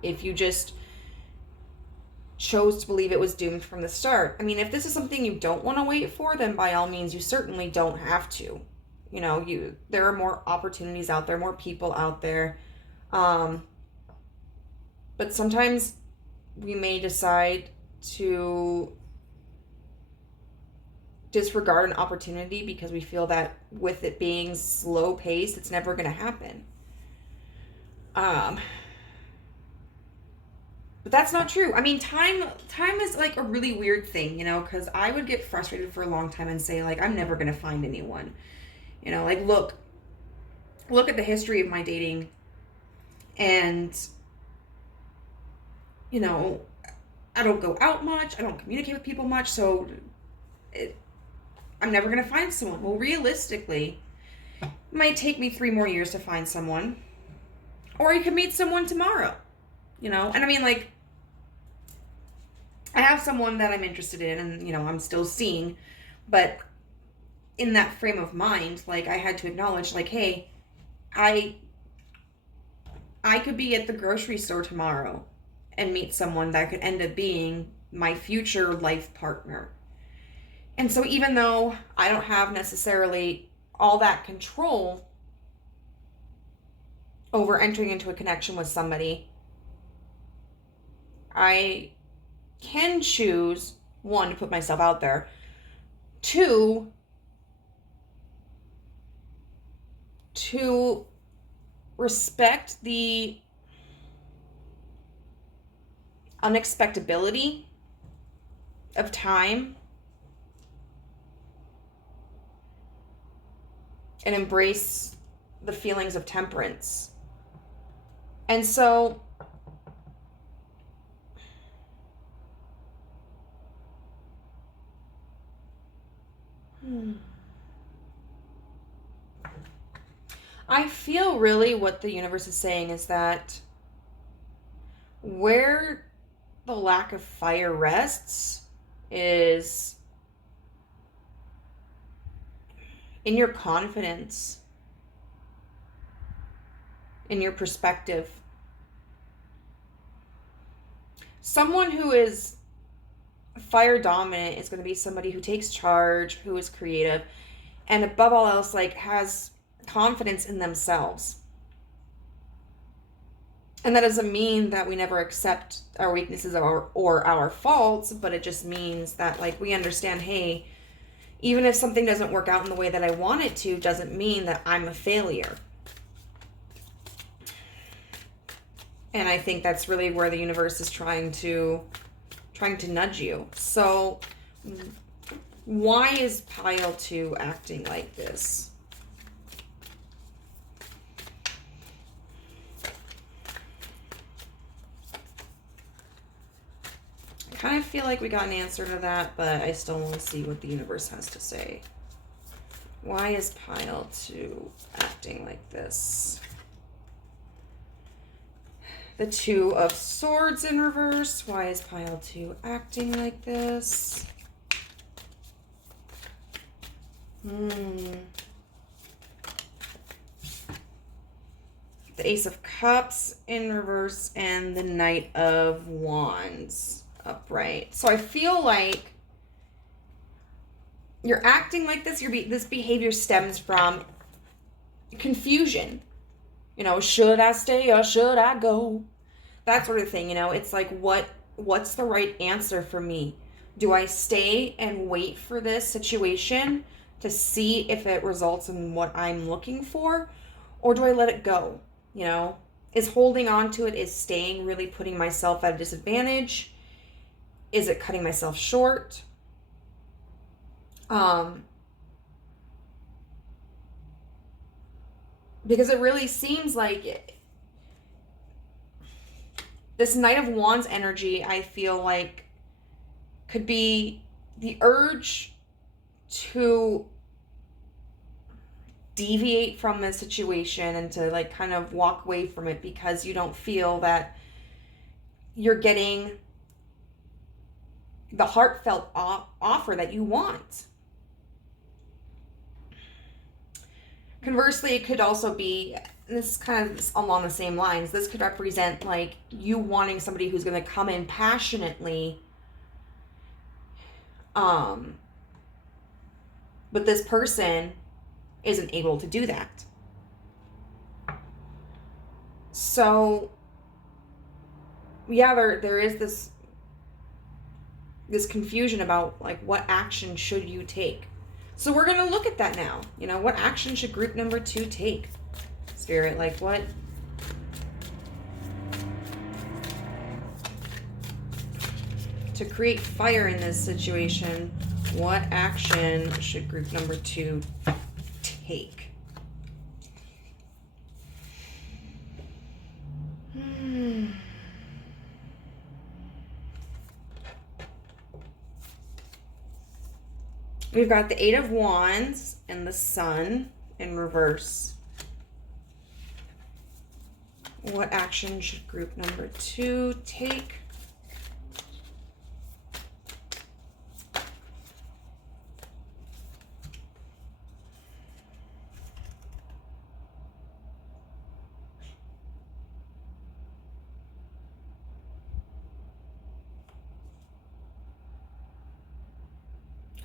if you just chose to believe it was doomed from the start. I mean, if this is something you don't want to wait for, then by all means, you certainly don't have to. You know, there are more opportunities out there, more people out there. But sometimes we may decide to disregard an opportunity because we feel that with it being slow paced, it's never going to happen. But that's not true. I mean, time is like a really weird thing, you know, because I would get frustrated for a long time and say, like, I'm never going to find anyone. You know, like, look at the history of my dating. And, you know, I don't go out much. I don't communicate with people much. So I'm never going to find someone. Well, realistically, it might take me 3 more years to find someone. Or you could meet someone tomorrow. You know, and I mean, like, I have someone that I'm interested in and, you know, I'm still seeing, but in that frame of mind, like, I had to acknowledge, like, hey, I could be at the grocery store tomorrow and meet someone that could end up being my future life partner. And so even though I don't have necessarily all that control over entering into a connection with somebody, I can choose, 1, to put myself out there, 2, to respect the unexpectability of time and embrace the feelings of temperance. And so I feel really what the universe is saying is that where the lack of fire rests is in your confidence, in your perspective. Someone who is fire dominant is going to be somebody who takes charge, who is creative, and above all else, like, has confidence in themselves. And that doesn't mean that we never accept our weaknesses or our faults, but it just means that, like, we understand, hey, even if something doesn't work out in the way that I want it to, doesn't mean that I'm a failure. And I think that's really where the universe is trying to nudge you. So why is pile 2 acting like this? I kind of feel like we got an answer to that, but I still want to see what the universe has to say. Why is pile 2 acting like this? The 2 of Swords in reverse. Why is pile 2 acting like this? The Ace of Cups in reverse and the Knight of Wands upright. So I feel like you're acting like this. This behavior stems from confusion. You know, should I stay or should I go? That sort of thing, you know. It's like, what's the right answer for me? Do I stay and wait for this situation to see if it results in what I'm looking for? Or do I let it go? You know, is holding on to it, is staying really putting myself at a disadvantage? Is it cutting myself short? Because it really seems like this Knight of Wands energy, I feel like, could be the urge to deviate from the situation and to, like, kind of walk away from it because you don't feel that you're getting the heartfelt offer that you want. Conversely, it could also be, this is kind of along the same lines, this could represent like you wanting somebody who's going to come in passionately, but this person isn't able to do that. So yeah, there is this confusion about like what action should you take. So we're going to look at that now. You know, what action should group number 2 take? Spirit, like what? To create fire in this situation, what action should group number 2 take? We've got the 8 of Wands and the Sun in reverse. What action should group number 2 take?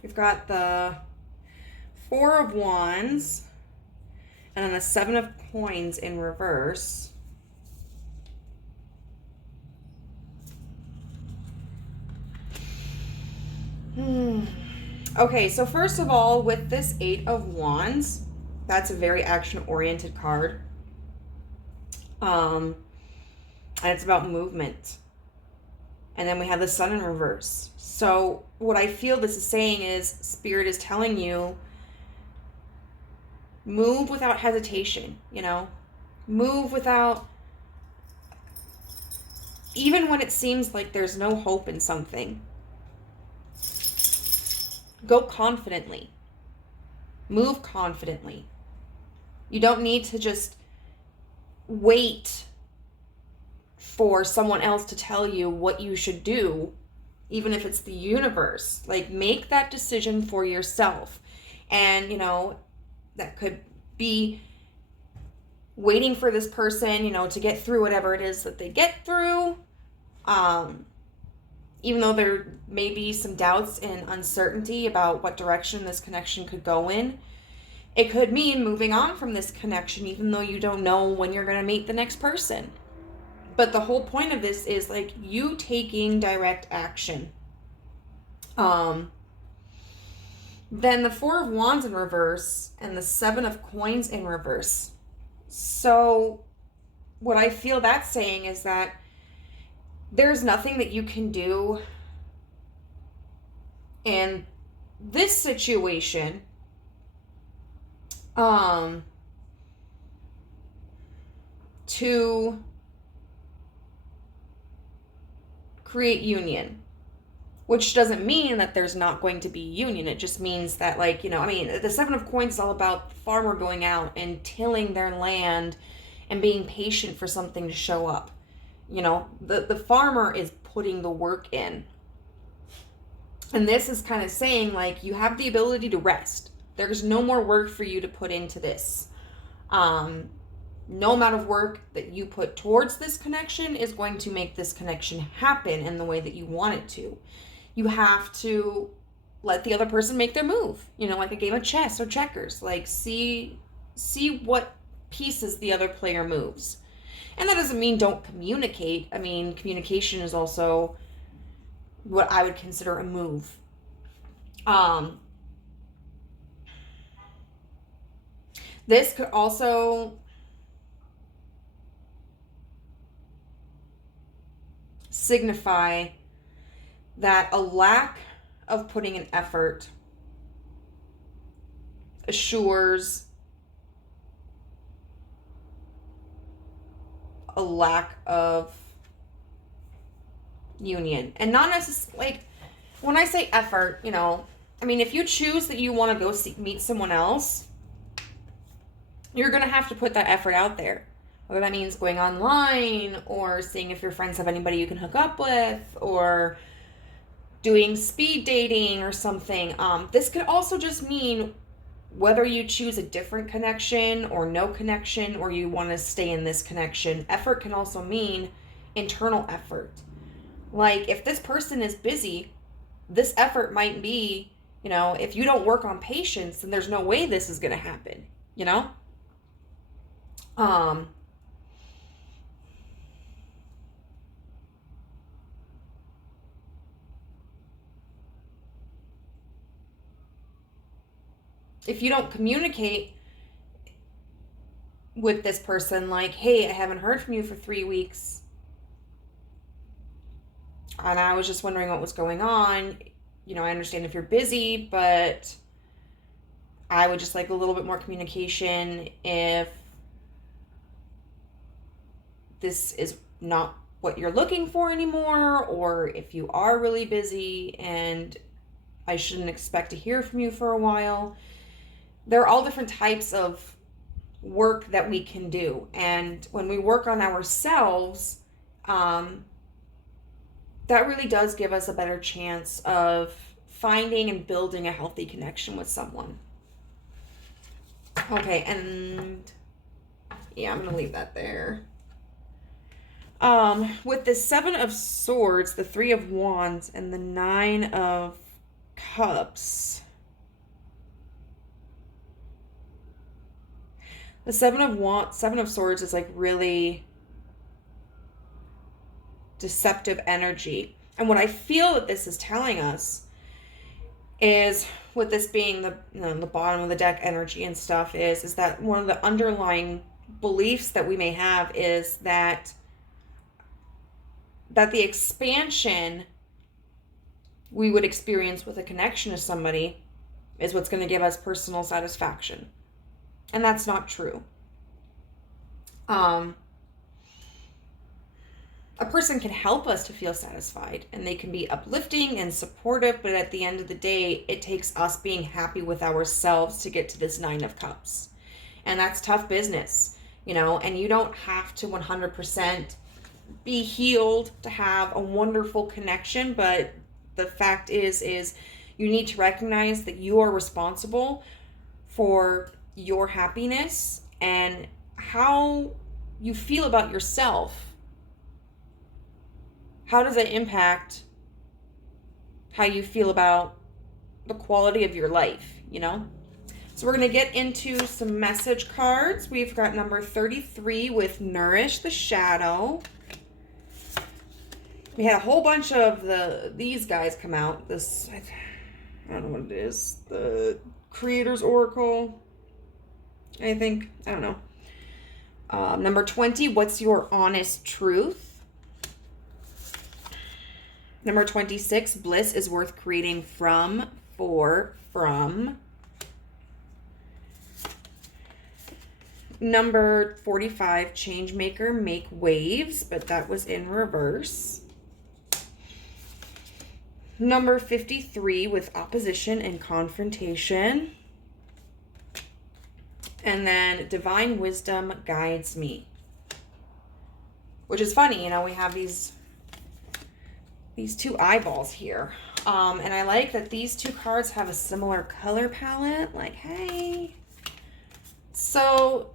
We've got the 4 of Wands and then the 7 of Coins in reverse. Okay, so first of all, with this 8 of Wands, that's a very action-oriented card. And it's about movement. And then we have the Sun in reverse. So what I feel this is saying is Spirit is telling you, move without hesitation, you know? Move without, even when it seems like there's no hope in something. Go confidently. Move confidently. You don't need to just wait for someone else to tell you what you should do, even if it's the universe. Like, make that decision for yourself. And, you know, that could be waiting for this person, you know, to get through whatever it is that they get through. Even though there may be some doubts and uncertainty about what direction this connection could go in, it could mean moving on from this connection, even though you don't know when you're going to meet the next person. But the whole point of this is like you taking direct action. Then the 4 of Wands in reverse and the 7 of Coins in reverse. So what I feel that's saying is that there's nothing that you can do in this situation to create union, which doesn't mean that there's not going to be union. It just means that, like, you know, I mean, the 7 of Coins is all about the farmer going out and tilling their land and being patient for something to show up. You know, the farmer is putting the work in. And this is kind of saying, like, you have the ability to rest. There's no more work for you to put into this. No amount of work that you put towards this connection is going to make this connection happen in the way that you want it to. You have to let the other person make their move, you know, like a game of chess or checkers. Like, see what pieces the other player moves. And that doesn't mean don't communicate. I mean, communication is also what I would consider a move. This could also signify that a lack of putting an effort assures a lack of union. And not necessarily, like, when I say effort, you know, I mean, if you choose that you want to go meet someone else, you're going to have to put that effort out there. Whether that means going online or seeing if your friends have anybody you can hook up with or doing speed dating or something. This could also just mean whether you choose a different connection or no connection, or you want to stay in this connection, effort can also mean internal effort. Like, if this person is busy, this effort might be, if you don't work on patience, then there's no way this is going to happen, if you don't communicate with this person, like, hey, I haven't heard from you for 3 weeks, and I was just wondering what was going on. I understand if you're busy, but I would just like a little bit more communication if this is not what you're looking for anymore, or if you are really busy and I shouldn't expect to hear from you for a while. There are all different types of work that we can do. And when we work on ourselves, that really does give us a better chance of finding and building a healthy connection with someone. Okay, and yeah, I'm going to leave that there. With the 7 of Swords, the 3 of Wands, and the 9 of Cups, the 7 of Swords is like really deceptive energy. And what I feel that this is telling us is, with this being the bottom of the deck energy and stuff, is that one of the underlying beliefs that we may have is that the expansion we would experience with a connection to somebody is what's going to give us personal satisfaction. And that's not true. A person can help us to feel satisfied, and they can be uplifting and supportive, but at the end of the day, it takes us being happy with ourselves to get to this 9 of Cups. And that's tough business, and you don't have to 100% be healed to have a wonderful connection, but the fact is you need to recognize that you are responsible for your happiness, and how you feel about yourself. How does it impact how you feel about the quality of your life, So we're going to get into some message cards. We've got number 33 with Nourish the Shadow. We had a whole bunch of these guys come out. I don't know what it is. The Creator's Oracle, I think. I don't know. Number 20, What's Your Honest Truth? Number 26, Bliss is Worth Creating From. Number 45, Changemaker, Make Waves, but that was in reverse. Number 53, With Opposition and Confrontation. And then Divine Wisdom Guides Me. Which is funny, we have these 2 eyeballs here. And I like that these 2 cards have a similar color palette. Like, hey. So,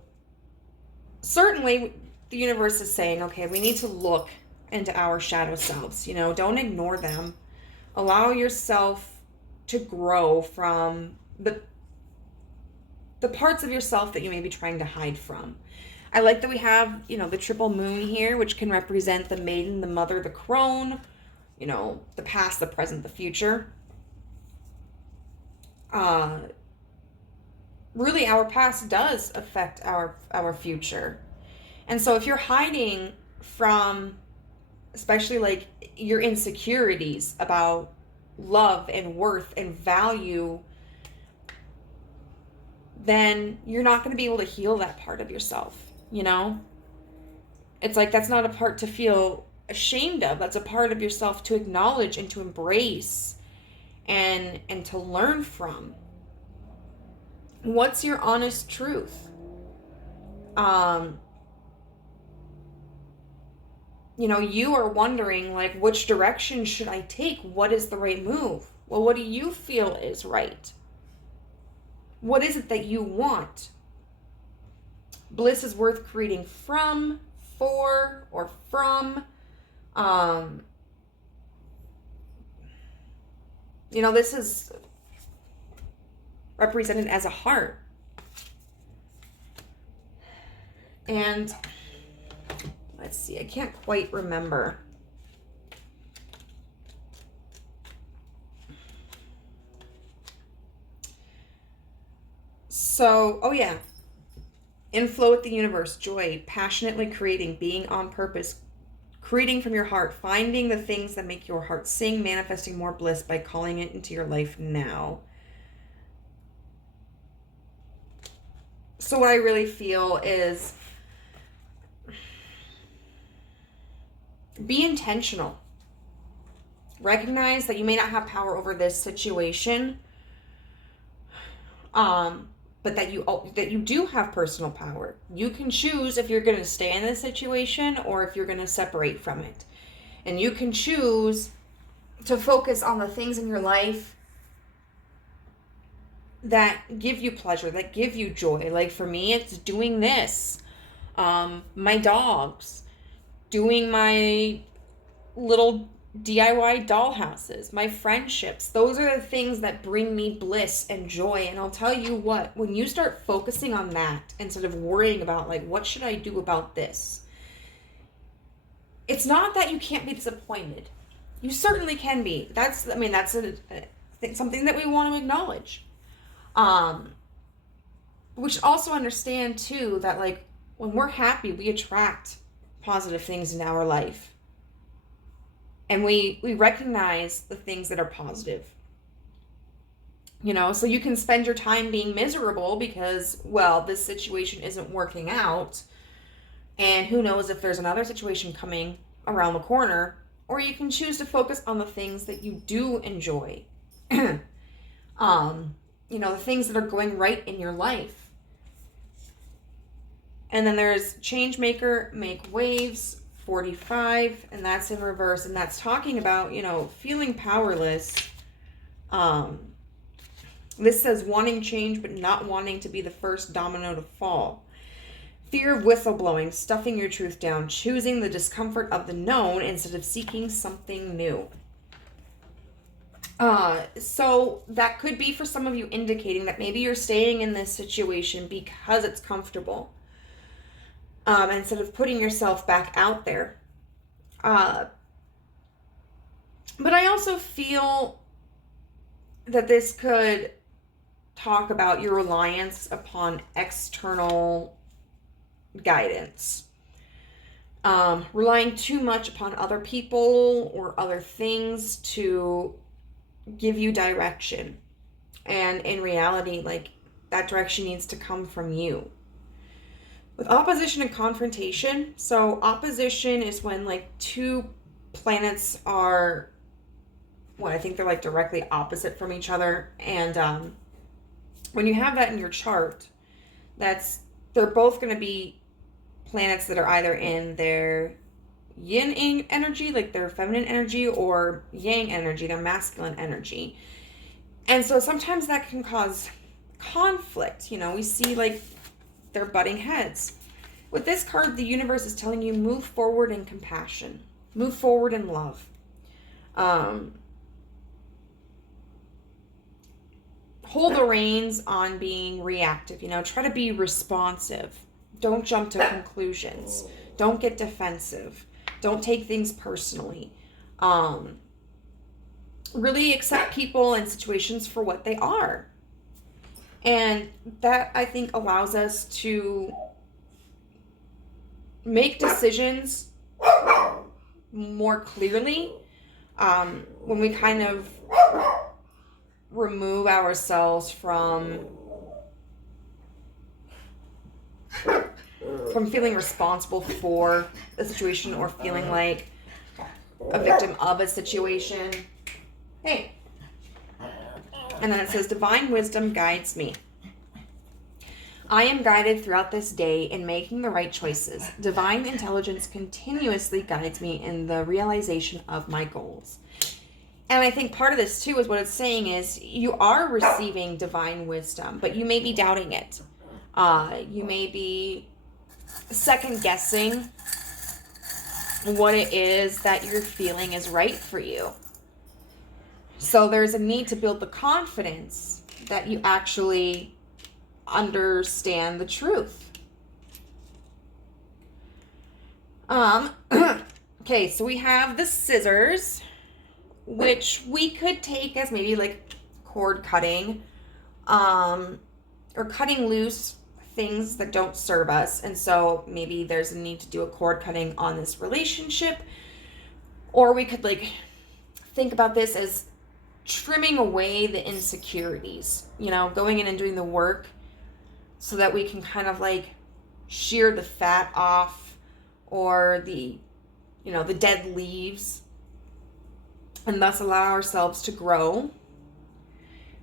certainly, the universe is saying, okay, we need to look into our shadow selves. Don't ignore them. Allow yourself to grow from the parts of yourself that you may be trying to hide from. I like that we have, the triple moon here, which can represent the maiden, the mother, the crone, the past, the present, the future. Really, our past does affect our future. And so if you're hiding from, especially like your insecurities about love and worth and value, then you're not going to be able to heal that part of yourself, It's like, that's not a part to feel ashamed of. That's a part of yourself to acknowledge and to embrace and to learn from. What's your honest truth? You are wondering, like, which direction should I take? What is the right move? Well, what do you feel is right? What is it that you want? Bliss is worth creating from, for, or from. This is represented as a heart. And let's see, I can't quite remember. So, in flow with the universe, joy, passionately creating, being on purpose, creating from your heart, finding the things that make your heart sing, manifesting more bliss by calling it into your life now. So what I really feel is be intentional. Recognize that you may not have power over this situation, but that you do have personal power. You can choose if you're going to stay in this situation or if you're going to separate from it. And you can choose to focus on the things in your life that give you pleasure, that give you joy. Like for me, it's doing this. My dogs, doing my little DIY doll houses, my friendships. Those are the things that bring me bliss and joy. And I'll tell you what, when you start focusing on that instead of worrying about like, what should I do about this? It's not that you can't be disappointed. You certainly can be. That's something that we want to acknowledge. We should also understand too that like when we're happy, we attract positive things in our life. And we recognize the things that are positive. So you can spend your time being miserable because, this situation isn't working out. And who knows if there's another situation coming around the corner. Or you can choose to focus on the things that you do enjoy. The things that are going right in your life. And then there's Change Maker, Make Waves, 45, and that's in reverse, and that's talking about, feeling powerless. This says wanting change, but not wanting to be the first domino to fall. Fear of whistleblowing, stuffing your truth down, choosing the discomfort of the known instead of seeking something new. So that could be for some of you indicating that maybe you're staying in this situation because it's comfortable. Instead of putting yourself back out there. But I also feel that this could talk about your reliance upon external guidance. Relying too much upon other people or other things to give you direction. And in reality, like, that direction needs to come from you. With opposition and confrontation, so opposition is when like two planets are, I think they're like directly opposite from each other. And when you have that in your chart, they're both going to be planets that are either in their yin energy, like their feminine energy, or yang energy, their masculine energy. And so sometimes that can cause conflict. We see like they're butting heads. With this card, the universe is telling you move forward in compassion. Move forward in love. Hold the reins on being reactive. Try to be responsive. Don't jump to conclusions. Don't get defensive. Don't take things personally. Really accept people and situations for what they are. And that, I think, allows us to make decisions more clearly when we kind of remove ourselves from feeling responsible for a situation or feeling like a victim of a situation. Hey. And then it says, divine wisdom guides me. I am guided throughout this day in making the right choices. Divine intelligence continuously guides me in the realization of my goals. And I think part of this too is what it's saying is you are receiving divine wisdom, but you may be doubting it. You may be second guessing what it is that you're feeling is right for you. So there's a need to build the confidence that you actually understand the truth. Okay, so we have the scissors, which we could take as maybe like cord cutting, or cutting loose things that don't serve us. And so maybe there's a need to do a cord cutting on this relationship. Or we could like think about this as trimming away the insecurities, going in and doing the work so that we can kind of like shear the fat off, or the dead leaves, and thus allow ourselves to grow.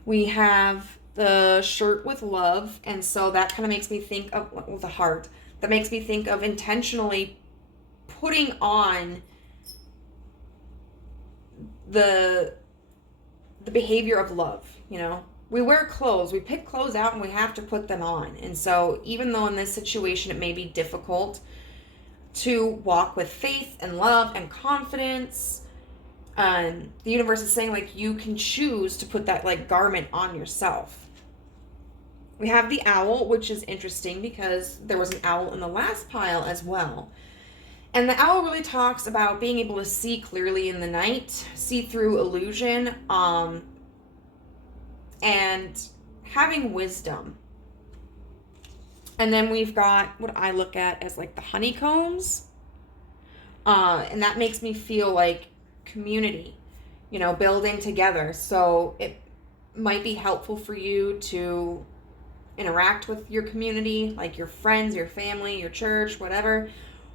We have the shirt with love, and so that kind of makes me think of the heart. That makes me think of intentionally putting on the behavior of love. We wear clothes, we pick clothes out, and we have to put them on. And so even though in this situation it may be difficult to walk with faith and love and confidence, the universe is saying like you can choose to put that like garment on yourself. We have the owl, which is interesting because there was an owl in the last pile as well. And the owl really talks about being able to see clearly in the night, see through illusion, and having wisdom. And then we've got what I look at as like the honeycombs. And that makes me feel like community, building together. So it might be helpful for you to interact with your community, like your friends, your family, your church, whatever,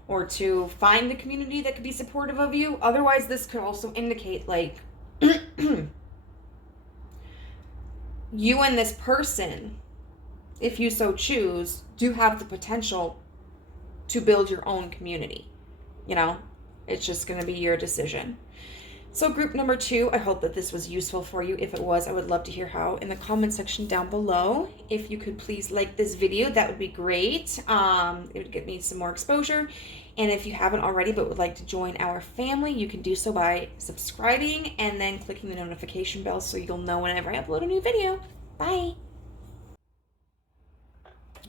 or to find the community that could be supportive of you. Otherwise, this could also indicate like you and this person, if you so choose, do have the potential to build your own community. It's just going to be your decision. So group number 2, I hope that this was useful for you. If it was, I would love to hear how in the comment section down below. If you could please like this video, that would be great. It would get me some more exposure. And if you haven't already but would like to join our family, you can do so by subscribing and then clicking the notification bell so you'll know whenever I upload a new video. Bye.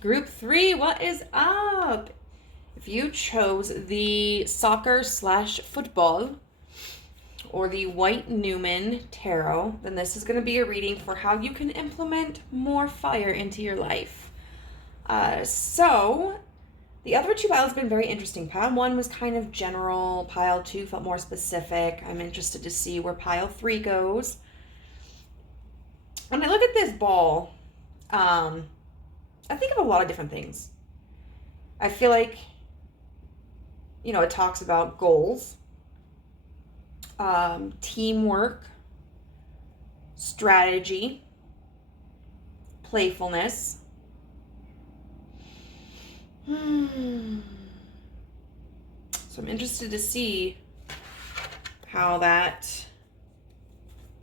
Group 3, what is up? If you chose the soccer/football or the White Newman Tarot, then this is going to be a reading for how you can implement more fire into your life. So the other 2 piles have been very interesting. Pile 1 was kind of general. Pile 2 felt more specific. I'm interested to see where pile 3 goes. When I look at this ball, I think of a lot of different things. I feel like, it talks about goals, teamwork, strategy, playfulness. So I'm interested to see how that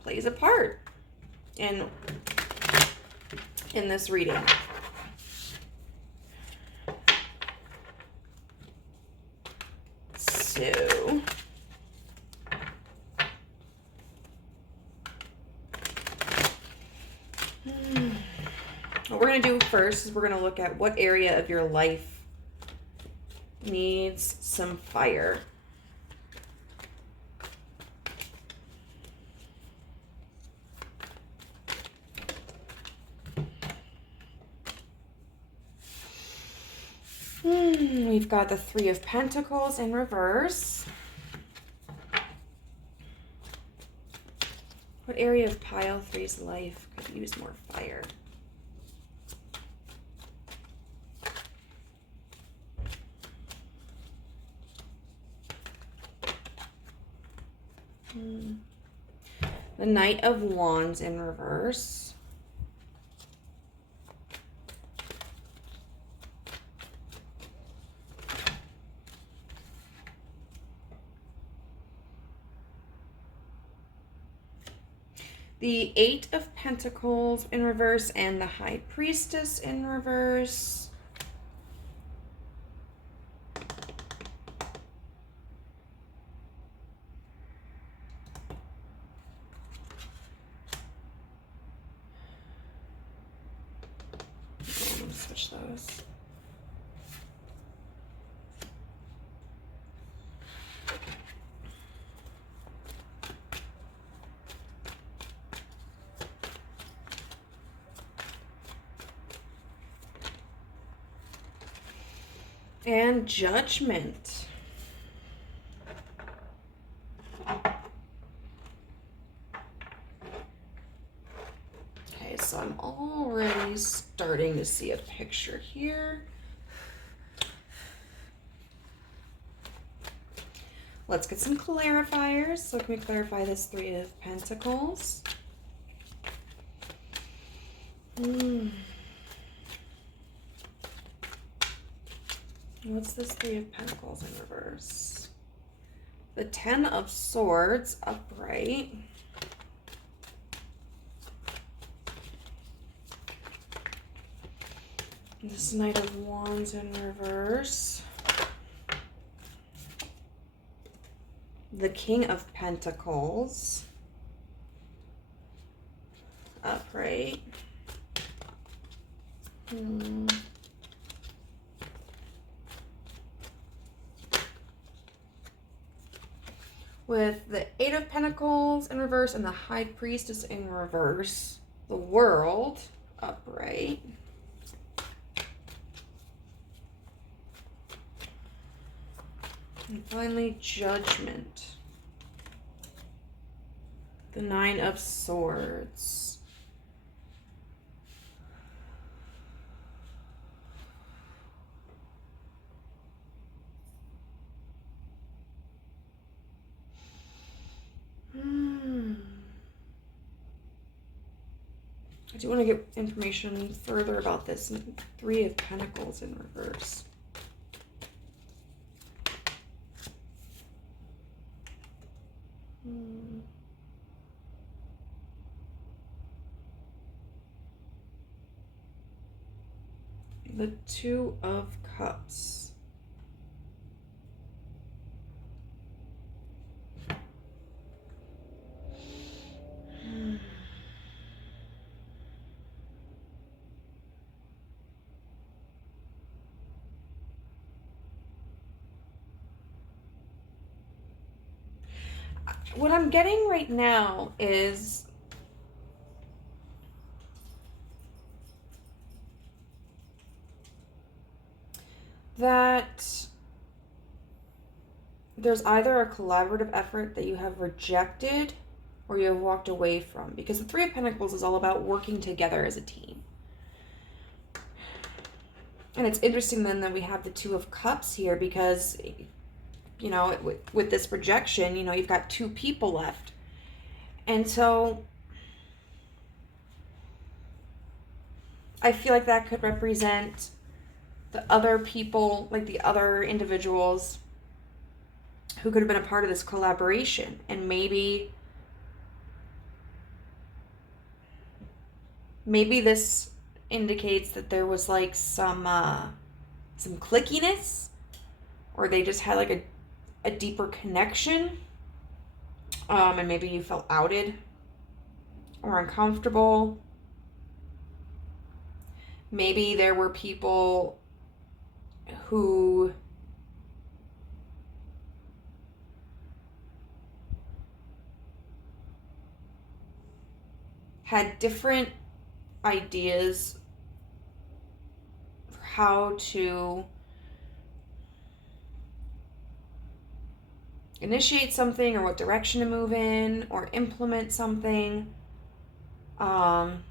plays a part in this reading. So what we're going to do first is we're going to look at what area of your life needs some fire. We've got the 3 of Pentacles in reverse. What area of pile 3's life could use more fire? The Knight of Wands in reverse. the Eight of Pentacles in reverse and the High Priestess in reverse. I'm gonna switch those. And Judgment. Okay, so I'm already starting to see a picture here. Let's get some clarifiers. So can we clarify this Three of Pentacles? What's this Three of Pentacles in reverse? The Ten of Swords upright. This Knight of Wands in reverse. The King of Pentacles upright. With the Eight of Pentacles in reverse and the High Priestess in reverse. The World upright. And finally, Judgment. The Nine of Swords. I do want to get information further about this Three of Pentacles in reverse. The Two of Cups. What I'm getting right now is that there's either a collaborative effort that you have rejected or you have walked away from, because the Three of Pentacles is all about working together as a team. And it's interesting then that we have the Two of Cups here, because you know, with this projection, you know, you've got two people left. And so I feel like that could represent the other people, like the other individuals who could have been a part of this collaboration. And maybe this indicates that there was like some clickiness, or they just had like a deeper connection, and maybe you felt outed or uncomfortable. Maybe there were people who had different ideas for how to initiate something, or what direction to move in, or implement something. And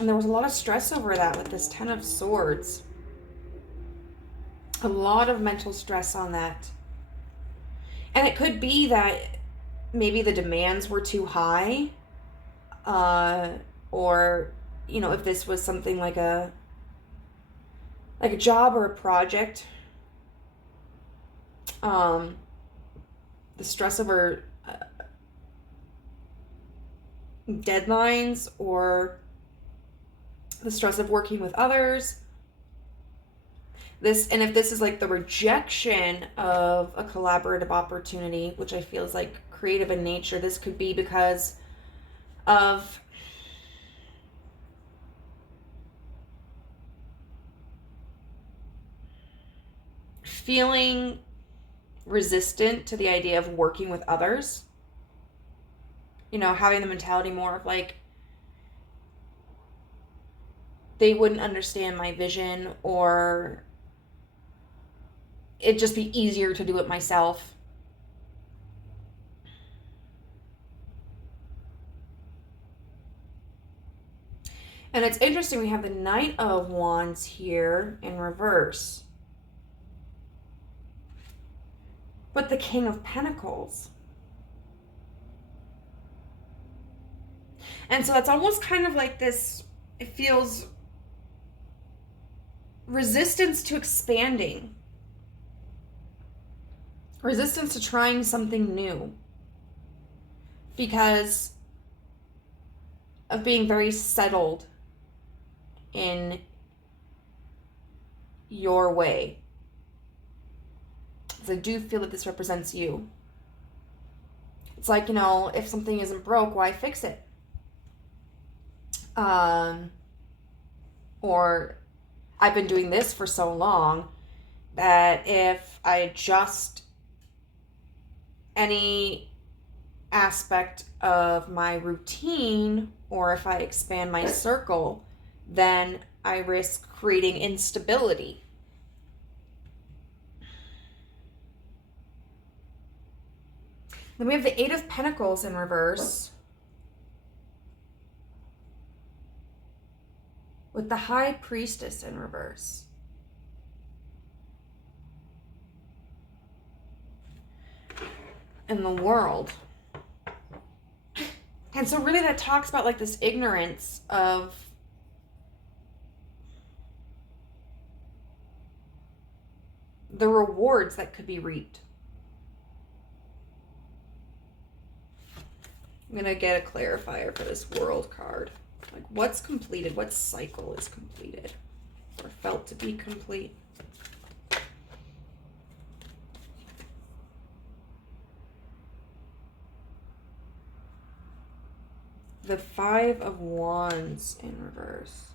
there was a lot of stress over that with this Ten of Swords. A lot of mental stress on that. And it could be that maybe the demands were too high, or, you know, if this was something like a job or a project, the stress over deadlines or the stress of working with others. And if this is like the rejection of a collaborative opportunity, which I feel is like creative in nature, this could be because of feeling resistant to the idea of working with others. You know, having the mentality more of like, they wouldn't understand my vision, or it'd just be easier to do it myself. And it's interesting, we have the Knight of Wands here in reverse, but the King of Pentacles. And so that's almost kind of like this, it feels resistance to expanding, resistance to trying something new, because of being very settled in your way. Because I do feel that this represents you. It's like, you know, if something isn't broke, why fix it? Or I've been doing this for so long that if I adjust any aspect of my routine, or if I expand my circle, then I risk creating instability. Then we have the Eight of Pentacles in reverse, with the High Priestess in reverse. In the World. And so really that talks about like this ignorance of the rewards that could be reaped. I'm going to get a clarifier for this World card. Like, what's completed? What cycle is completed or felt to be complete? The Five of Wands in reverse.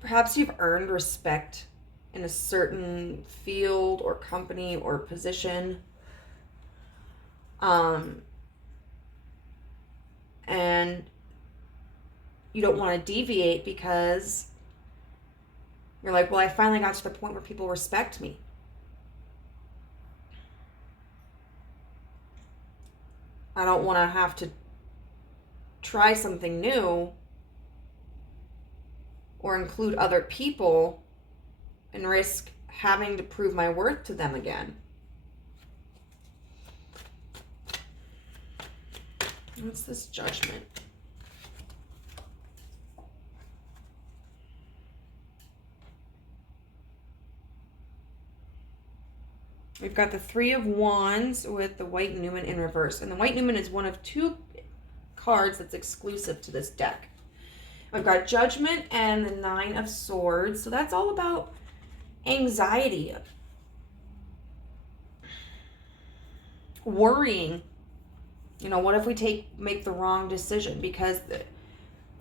Perhaps you've earned respect in a certain field or company or position. And you don't want to deviate because you're like, well, I finally got to the point where people respect me. I don't want to have to try something new or include other people and risk having to prove my worth to them again. What's this Judgment? We've got the Three of Wands with the White Newman in reverse. And the White Newman is one of two cards that's exclusive to this deck. I've got Judgment and the Nine of Swords. So that's all about anxiety, worrying. You know, what if we make the wrong decision? Because the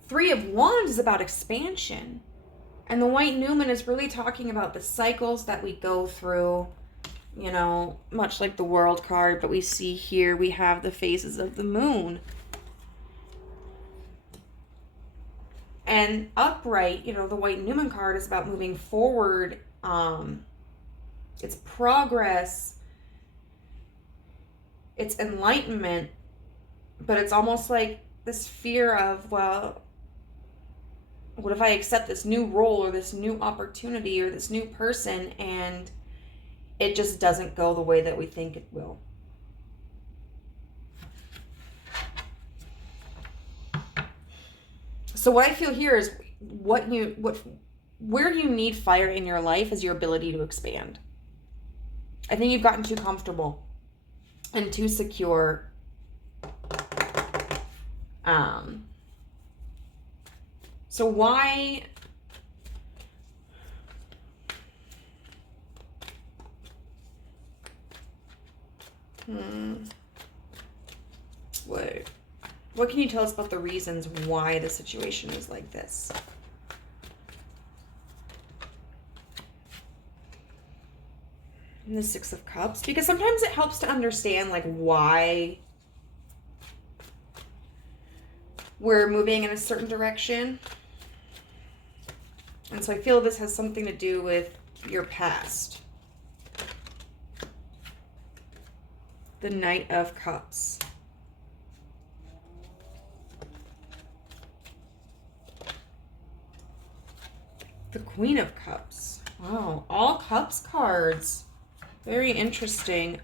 Three of Wands is about expansion. And the White Newman is really talking about the cycles that we go through, you know, much like the World card. But we see here we have the phases of the moon. And upright, you know, the White Newman card is about moving forward. It's progress. It's enlightenment. But it's almost like this fear of, well, what if I accept this new role or this new opportunity or this new person and it just doesn't go the way that we think it will? So what I feel here is where you need fire in your life is your ability to expand. I think you've gotten too comfortable and too secure. So why? What can you tell us about the reasons why the situation is like this? And the Six of Cups, because sometimes it helps to understand like why we're moving in a certain direction. And so I feel this has something to do with your past. The Knight of Cups. The Queen of Cups. Wow, all Cups cards. Very interesting.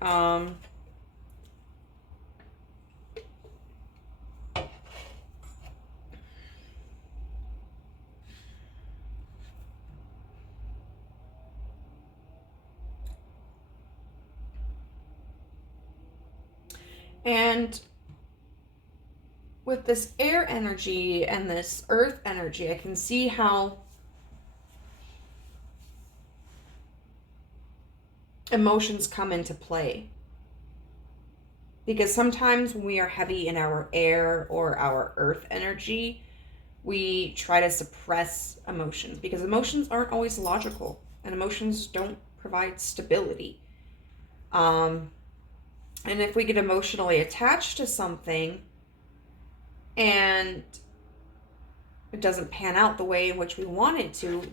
And with this air energy and this earth energy, I can see how emotions come into play. Because sometimes when we are heavy in our air or our earth energy, we try to suppress emotions because emotions aren't always logical and emotions don't provide stability. And if we get emotionally attached to something and it doesn't pan out the way in which we want it to,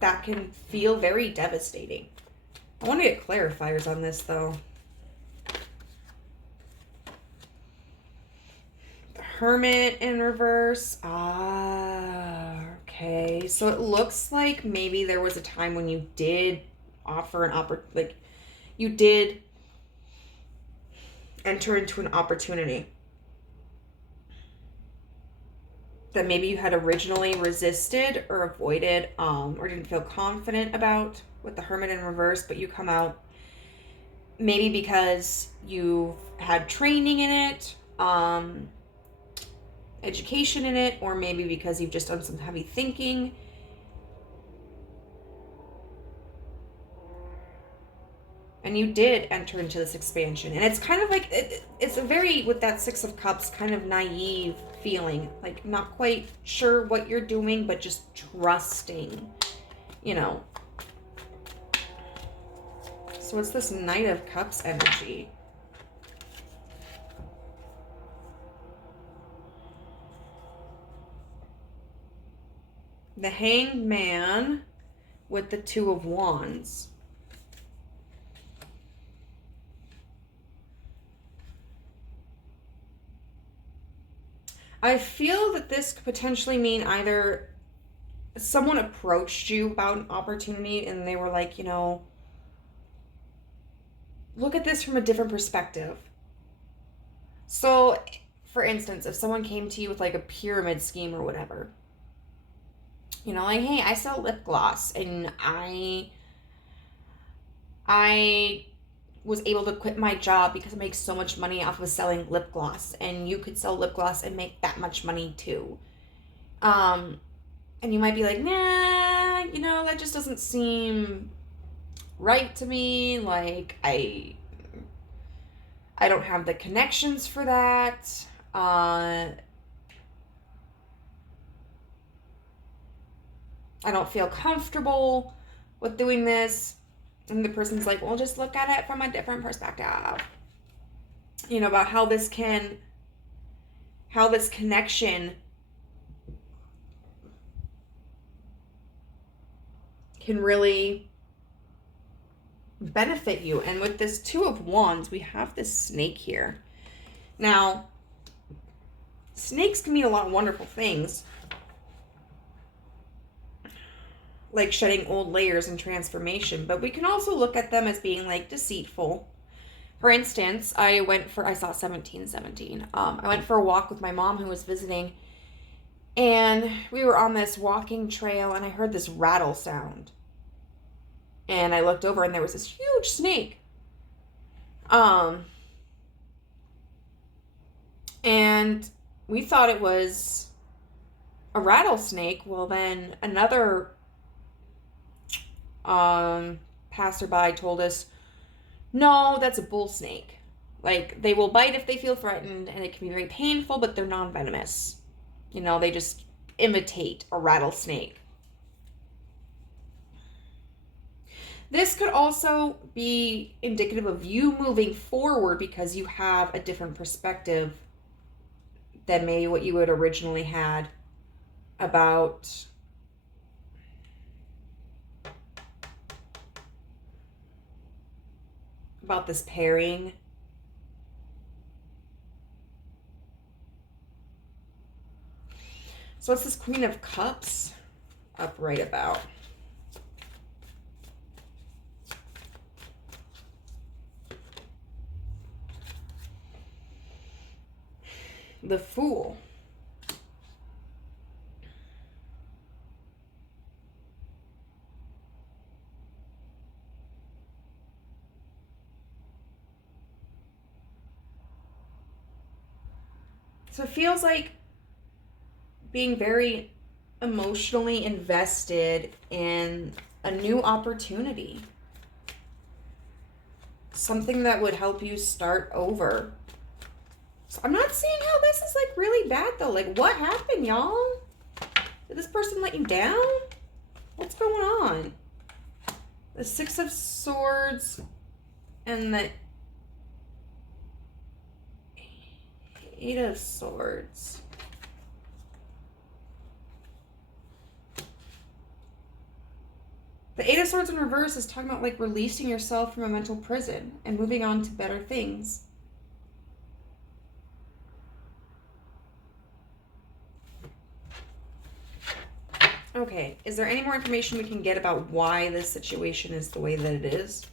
that can feel very devastating. I want to get clarifiers on this, though. The Hermit in reverse. Okay. So it looks like maybe there was a time when you did offer an opportunity, like you did enter into an opportunity that maybe you had originally resisted or avoided, or didn't feel confident about with the Hermit in reverse, but you come out maybe because you've had training in it, education in it, or maybe because you've just done some heavy thinking. And you did enter into this expansion. And it's kind of like, it's a very, with that Six of Cups, kind of naive feeling. Like, not quite sure what you're doing, but just trusting, you know. So it's this Knight of Cups energy. The Hanged Man with the Two of Wands. I feel that this could potentially mean either someone approached you about an opportunity and they were like, you know, look at this from a different perspective. So, for instance, if someone came to you with like a pyramid scheme or whatever, you know, like, hey, I sell lip gloss and I was able to quit my job because I make so much money off of selling lip gloss, and you could sell lip gloss and make that much money too. And you might be like, nah, you know, that just doesn't seem right to me. Like, I don't have the connections for that. I don't feel comfortable with doing this. And the person's like, well, just look at it from a different perspective. You know, about how this connection can really benefit you. And with this Two of Wands, we have this snake here. Now, snakes can mean a lot of wonderful things. like shedding old layers and transformation, but we can also look at them as being like deceitful. For instance, I saw 1717. I went for a walk with my mom who was visiting, and we were on this walking trail, and I heard this rattle sound. And I looked over, and there was this huge snake. And we thought it was a rattlesnake. Well, then another passerby told us, no, that's a bull snake. Like, they will bite if they feel threatened, and it can be very painful, but they're non-venomous. You know, they just imitate a rattlesnake. This could also be indicative of you moving forward because you have a different perspective than maybe what you had originally had about this pairing. So it's this Queen of Cups upright about. The Fool. So it feels like being very emotionally invested in a new opportunity. Something that would help you start over. So I'm not seeing how this is like really bad though. Like, what happened, y'all? Did this person let you down? What's going on? The Six of Swords and the Eight of Swords. The Eight of Swords in reverse is talking about like releasing yourself from a mental prison and moving on to better things. Okay, is there any more information we can get about why this situation is the way that it is?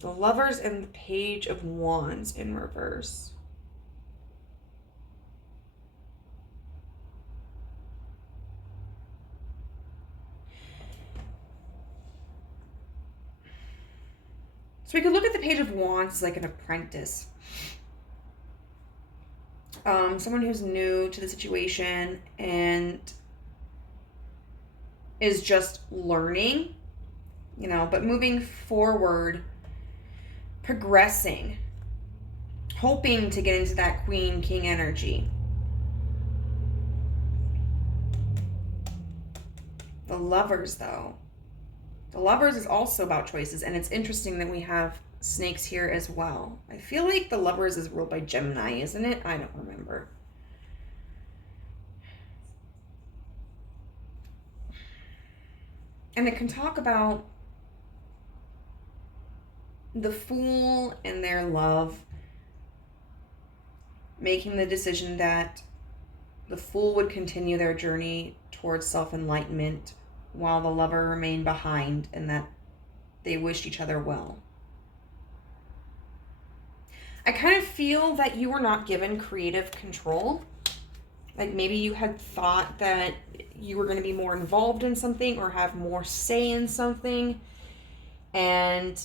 The Lovers and the Page of Wands in reverse. So we could look at the Page of Wands as like an apprentice. Someone who's new to the situation and is just learning, you know, but moving forward, progressing, hoping to get into that Queen King energy. The Lovers, though. The Lovers is also about choices, and it's interesting that we have snakes here as well. I feel like the Lovers is ruled by Gemini, isn't it? I don't remember. And it can talk about the Fool and their love, making the decision that the Fool would continue their journey towards self-enlightenment while the Lover remained behind, and that they wished each other well. I kind of feel that you were not given creative control. Like maybe you had thought that you were going to be more involved in something or have more say in something, and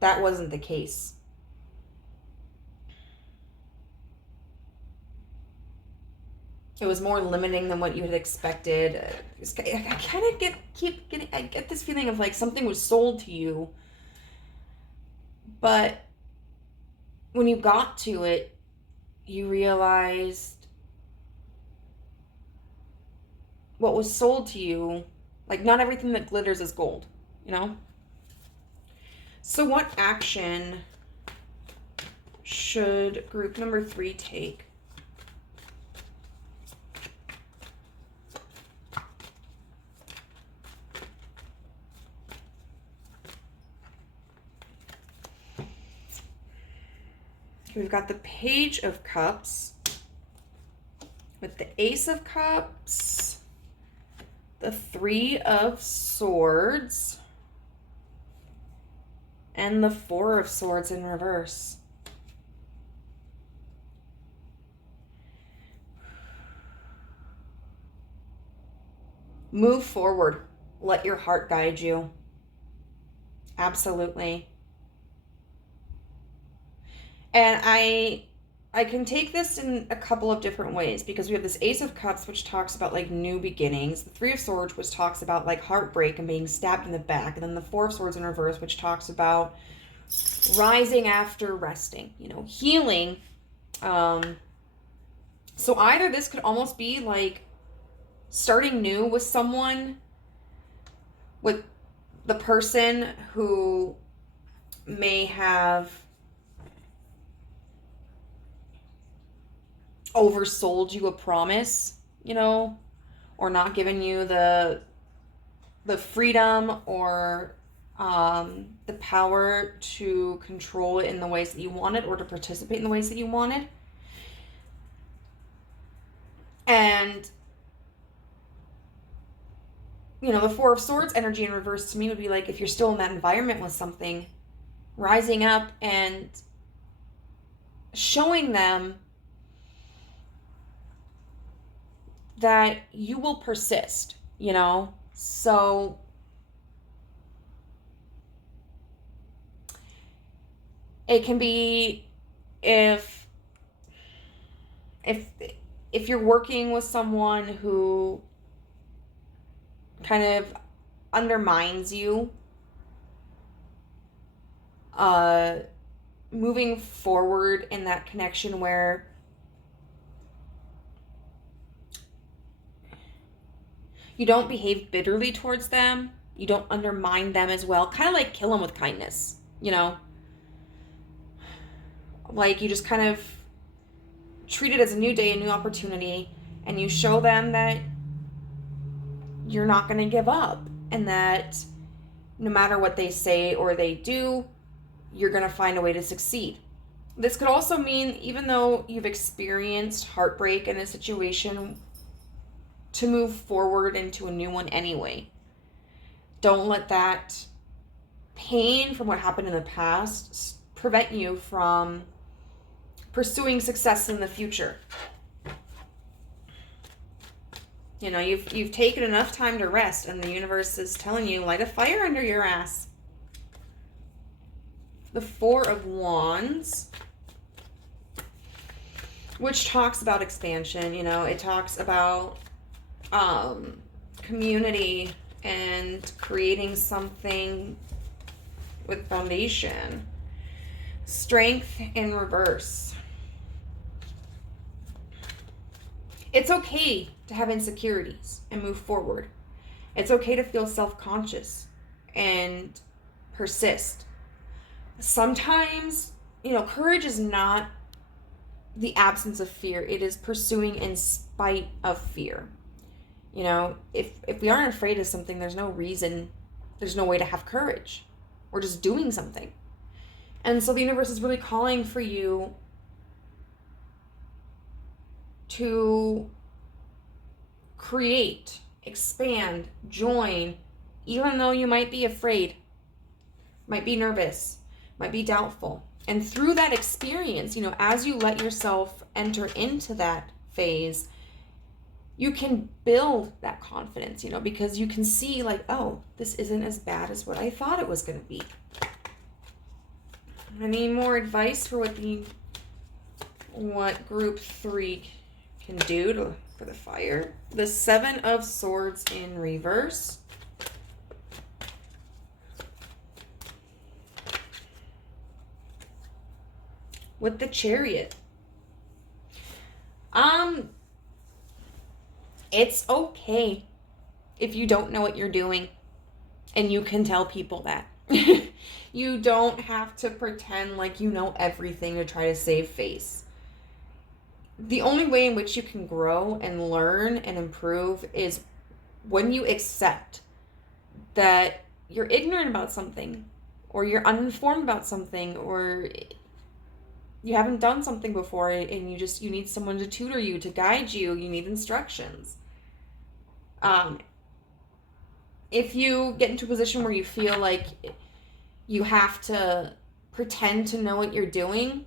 that wasn't the case. It was more limiting than what you had expected. I kind of get this feeling of like something was sold to you, but when you got to it, you realized what was sold to you, like not everything that glitters is gold, you know? So what action should group number 3 take? We've got the Page of Cups with the Ace of Cups, the Three of Swords, and the Four of Swords in reverse. Move forward. Let your heart guide you. Absolutely. And I can take this in a couple of different ways, because we have this Ace of Cups, which talks about like new beginnings. The Three of Swords, which talks about like heartbreak and being stabbed in the back. And then the Four of Swords in reverse, which talks about rising after resting, healing. So either this could almost be like starting new with someone, with the person who may have oversold you a promise, or not given you the freedom or the power to control it in the ways that you wanted, or to participate in the ways that you wanted. And the Four of Swords energy in reverse to me would be like, if you're still in that environment with something, rising up and showing them that you will persist, So it can be if you're working with someone who kind of undermines you, moving forward in that connection where you don't behave bitterly towards them, you don't undermine them as well, kind of like kill them with kindness, like you just kind of treat it as a new day, a new opportunity, and you show them that you're not going to give up, and that no matter what they say or they do, you're going to find a way to succeed. This could also mean, even though you've experienced heartbreak in a situation, to move forward into a new one anyway. Don't let that pain from what happened in the past prevent you from pursuing success in the future. You've taken enough time to rest, and the universe is telling you, light a fire under your ass. The Four of Wands, which talks about expansion. It talks about community and creating something with foundation. Strength in reverse. It's okay to have insecurities and move forward. It's okay to feel self-conscious and persist. Sometimes, courage is not the absence of fear. It is pursuing in spite of fear. If we aren't afraid of something, there's no reason, there's no way to have courage. We're just doing something. And so the universe is really calling for you to create, expand, join, even though you might be afraid, might be nervous, might be doubtful. And through that experience, as you let yourself enter into that phase, you can build that confidence, because you can see like, oh, this isn't as bad as what I thought it was going to be. Any more advice for what group 3 can do for the fire? The Seven of Swords in reverse. With the Chariot. It's okay if you don't know what you're doing, and you can tell people that. You don't have to pretend like you know everything to try to save face. The only way in which you can grow and learn and improve is when you accept that you're ignorant about something, or you're uninformed about something, or you haven't done something before and you need someone to tutor you, to guide you. You need instructions. If you get into a position where you feel like you have to pretend to know what you're doing,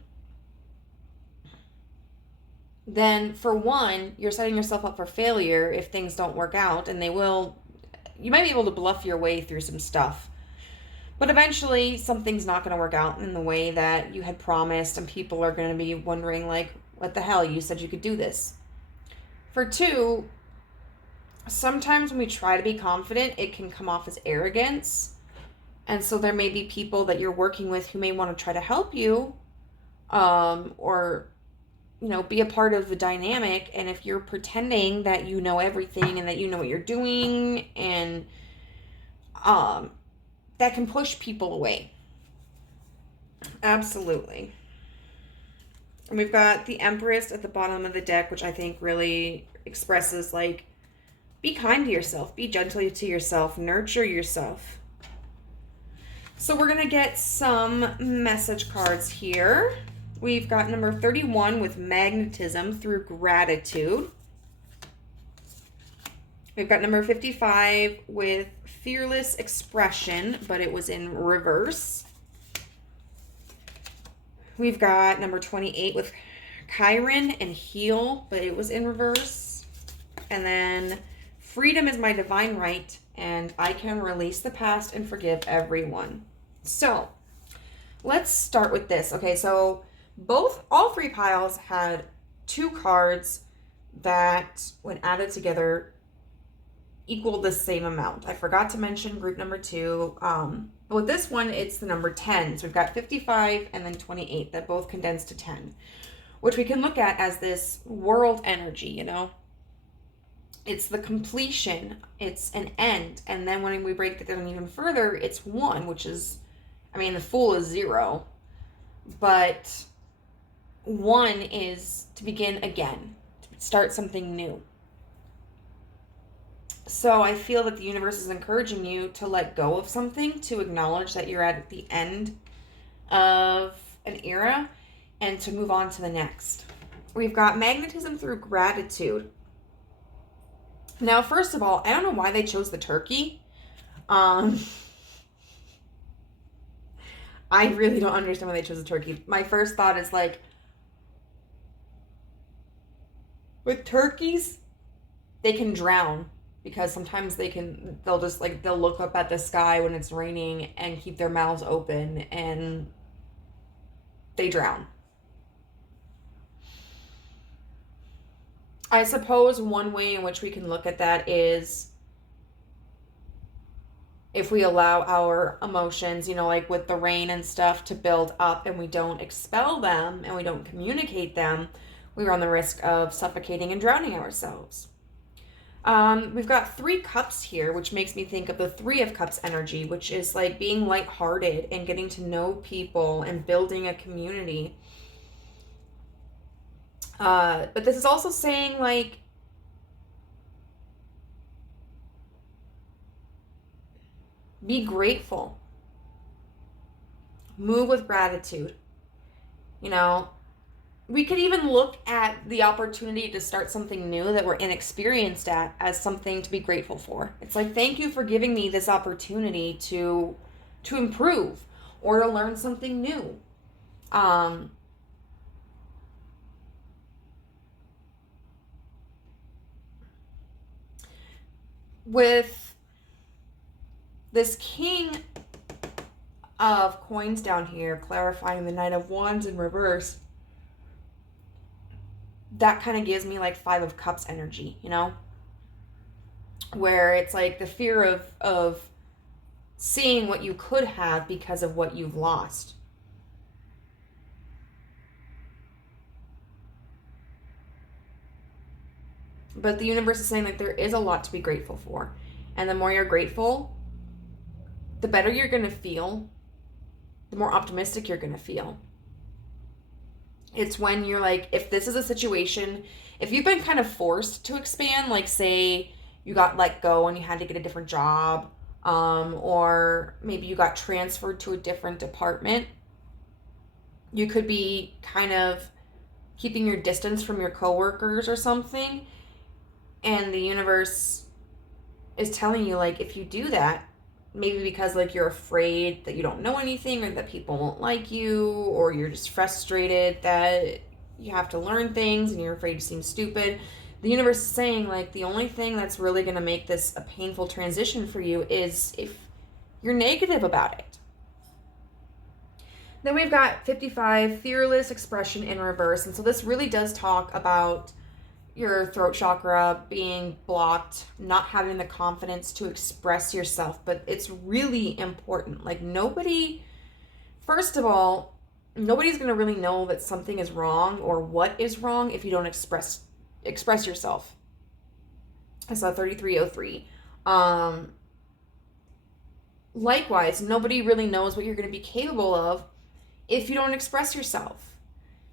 then for one, you're setting yourself up for failure if things don't work out, and you might be able to bluff your way through some stuff. But eventually, something's not going to work out in the way that you had promised, and people are going to be wondering, like, what the hell? You said you could do this. For two, sometimes when we try to be confident, it can come off as arrogance. And so there may be people that you're working with who may want to try to help you, or be a part of the dynamic. And if you're pretending that you know everything and that you know what you're doing, and that can push people away. Absolutely. And we've got the Empress at the bottom of the deck, which I think really expresses, like, be kind to yourself, be gentle to yourself, nurture yourself. So we're going to get some message cards here. We've got number 31 with magnetism through gratitude. We've got number 55 with fearless expression, but it was in reverse. We've got number 28 with Chiron and heal, but it was in reverse. And then freedom is my divine right, and I can release the past and forgive everyone. So let's start with this. Okay, so all three piles had two cards that, when added together, equaled the same amount. I forgot to mention group number 2. But with this one, it's the number 10. So we've got 55 and then 28 that both condense to 10, which we can look at as this world energy, It's the completion. It's an end. And then when we break it down even further, it's 1, which is, the Fool is 0. But 1 is to begin again, to start something new. So I feel that the universe is encouraging you to let go of something, to acknowledge that you're at the end of an era, and to move on to the next. We've got magnetism through gratitude. Now, first of all, I don't know why they chose the turkey. I really don't understand why they chose the turkey. My first thought is, like, with turkeys, they can drown. Because sometimes they'll look up at the sky when it's raining and keep their mouths open and they drown. I suppose one way in which we can look at that is if we allow our emotions, like with the rain and stuff, to build up and we don't expel them and we don't communicate them, we run the risk of suffocating and drowning ourselves. We've got 3 cups here, which makes me think of the 3 of Cups energy, which is like being lighthearted and getting to know people and building a community. But this is also saying, like, be grateful. Move with gratitude. We could even look at the opportunity to start something new that we're inexperienced at as something to be grateful for. It's like, thank you for giving me this opportunity to improve or to learn something new. With this King of Coins down here, clarifying the Knight of Wands in reverse, that kind of gives me like 5 of Cups energy, where it's like the fear of seeing what you could have because of what you've lost. But the universe is saying that there is a lot to be grateful for. And the more you're grateful, the better you're going to feel, the more optimistic you're going to feel. It's when you're like, if this is a situation, if you've been kind of forced to expand, like say you got let go and you had to get a different job, or maybe you got transferred to a different department, You could be kind of keeping your distance from your coworkers or something, and the universe is telling you, like, if you do that, maybe because, like, you're afraid that you don't know anything or that people won't like you, or you're just frustrated that you have to learn things and you're afraid to seem stupid. The universe is saying, like, the only thing that's really going to make this a painful transition for you is if you're negative about it. Then we've got 55, fearless expression in reverse. And so this really does talk about your throat chakra being blocked, not having the confidence to express yourself. But it's really important. Like, first of all, nobody's going to really know that something is wrong or what is wrong if you don't express yourself. I saw 3303. Likewise, nobody really knows what you're going to be capable of if you don't express yourself.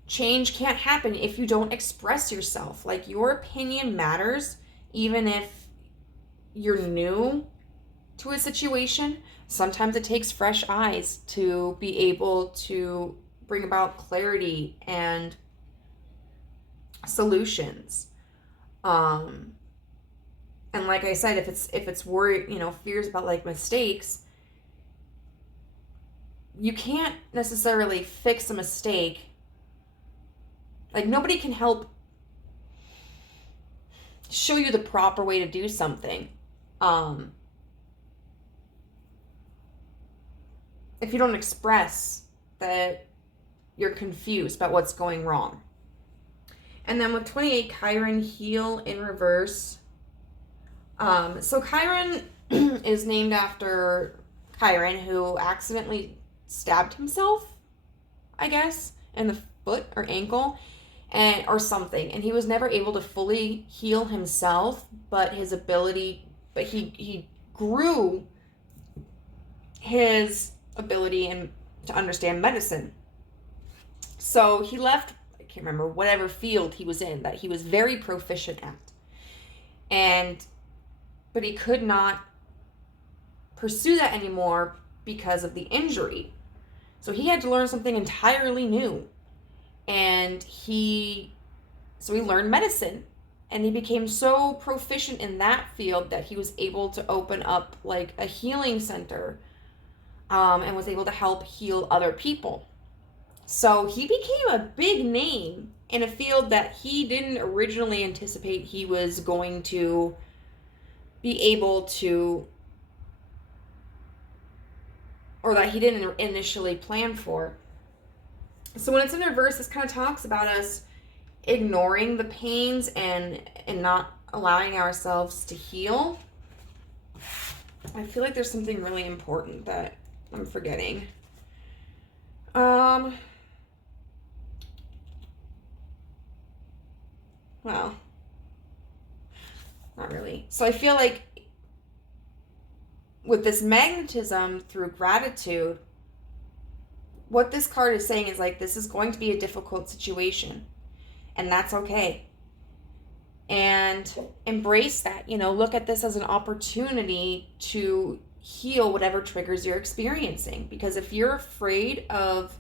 Change can't happen if you don't express yourself. Like, your opinion matters, even if you're new to a situation. Sometimes it takes fresh eyes to be able to bring about clarity and solutions. And like I said, if it's worry, fears about, like, mistakes, you can't necessarily fix a mistake. Like, nobody can help show you the proper way to do something. If you don't express that you're confused about what's going wrong. And then with 28, Chiron, heal in reverse. So Chiron is named after Chiron, who accidentally stabbed himself, I guess, in the foot or ankle, or something. And he was never able to fully heal himself, but he grew his ability to understand medicine. So he left, I can't remember, whatever field he was in that he was very proficient at. But he could not pursue that anymore because of the injury. So he had to learn something entirely new. And so he learned medicine. And he became so proficient in that field that he was able to open up, like, a healing center, and was able to help heal other people. So he became a big name in a field that he didn't originally anticipate he was going to be able to, or that he didn't initially plan for. So when it's in reverse, this kind of talks about us ignoring the pains and not allowing ourselves to heal. I feel like there's something really important that I'm forgetting. Well, not really. So I feel like with this magnetism through gratitude, what this card is saying is, like, this is going to be a difficult situation, and that's okay. And embrace that, look at this as an opportunity to heal whatever triggers you're experiencing. Because if you're afraid of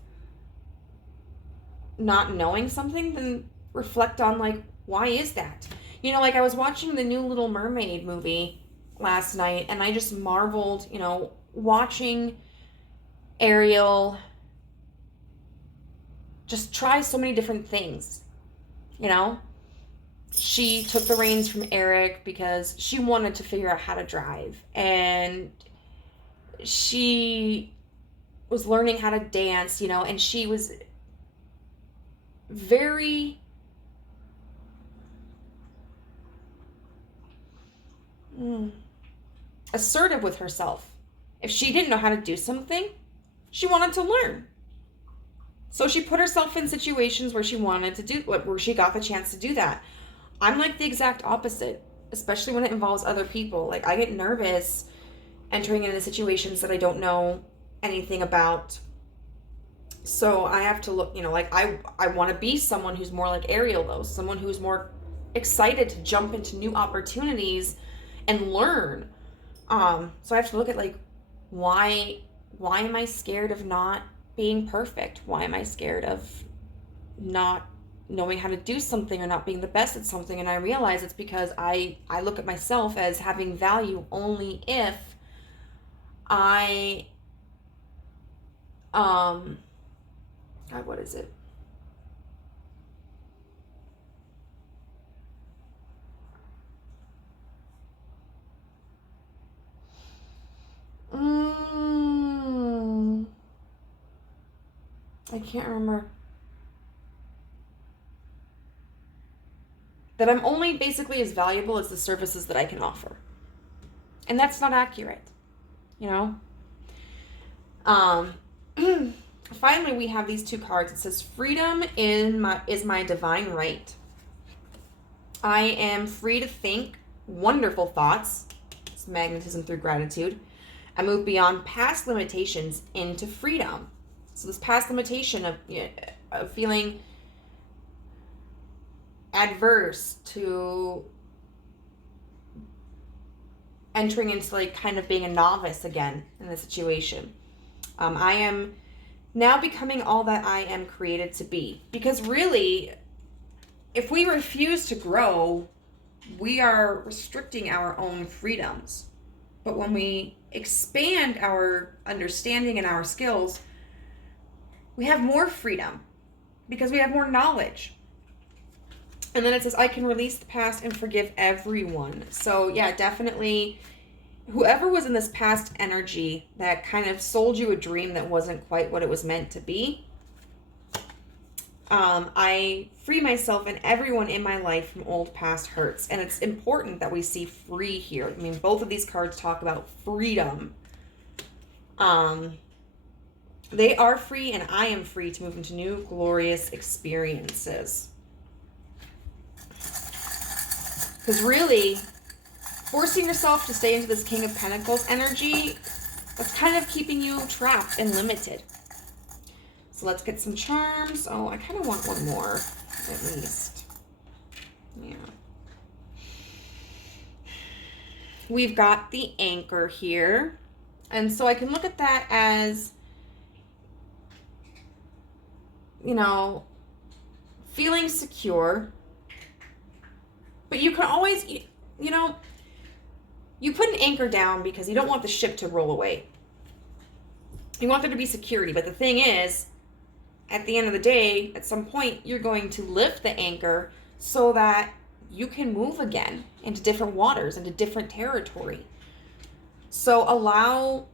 not knowing something, then reflect on, like, why is that? Like, I was watching the new Little Mermaid movie last night, and I just marveled, watching Ariel just try so many different things. She took the reins from Eric because she wanted to figure out how to drive, and she was learning how to dance, and she was very assertive with herself. If she didn't know how to do something, she wanted to learn. So she put herself in situations where she where she got the chance to do that. I'm like the exact opposite, especially when it involves other people. Like, I get nervous entering into situations that I don't know anything about. So I have to look, I want to be someone who's more like Ariel, though. Someone who's more excited to jump into new opportunities and learn. So I have to look at, like, why am I scared of not being perfect? Why am I scared of not knowing how to do something or not being the best at something? And I realize it's because I look at myself as having value only if I God, what is it? I can't remember. That I'm only basically as valuable as the services that I can offer. And that's not accurate, you know? Finally, we have these two cards. It says, freedom is my divine right. I am free to think wonderful thoughts. It's magnetism through gratitude. I move beyond past limitations into freedom. So this past limitation of feeling adverse to entering into like kind of being a novice again in the situation. I am now becoming all that I am created to be. Because really, if we refuse to grow, we are restricting our own freedoms. But when we expand our understanding and our skills, we have more freedom because we have more knowledge. And then it says, I can release the past and forgive everyone. So yeah, definitely whoever was in this past energy that kind of sold you a dream that wasn't quite what it was meant to be, I free myself and everyone in my life from old past hurts. And it's important that we see free here. I mean, both of these cards talk about freedom. They are free and I am free to move into new glorious experiences. Because really, forcing yourself to stay into this King of Pentacles energy, that's kind of keeping you trapped and limited. So let's get some charms. Oh, I kind of want one more, at least. Yeah. We've got the anchor here. And so I can look at that as, you know, feeling secure. But you can always, you know, you put an anchor down because you don't want the ship to roll away. You want there to be security. But the thing is, at the end of the day, at some point, you're going to lift the anchor so that you can move again into different waters, into different territory. So allow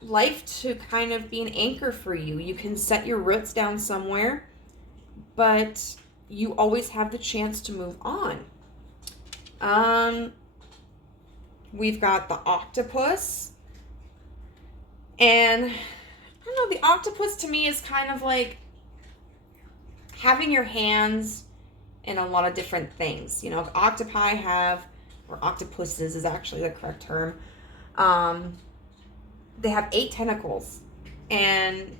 life to kind of be an anchor for you. You can set your roots down somewhere, but you always have the chance to move on. We've got the octopus. And I don't know, the octopus to me is kind of like having your hands in a lot of different things. You know, octopi have, or octopuses is actually the correct term. They have 8 tentacles. And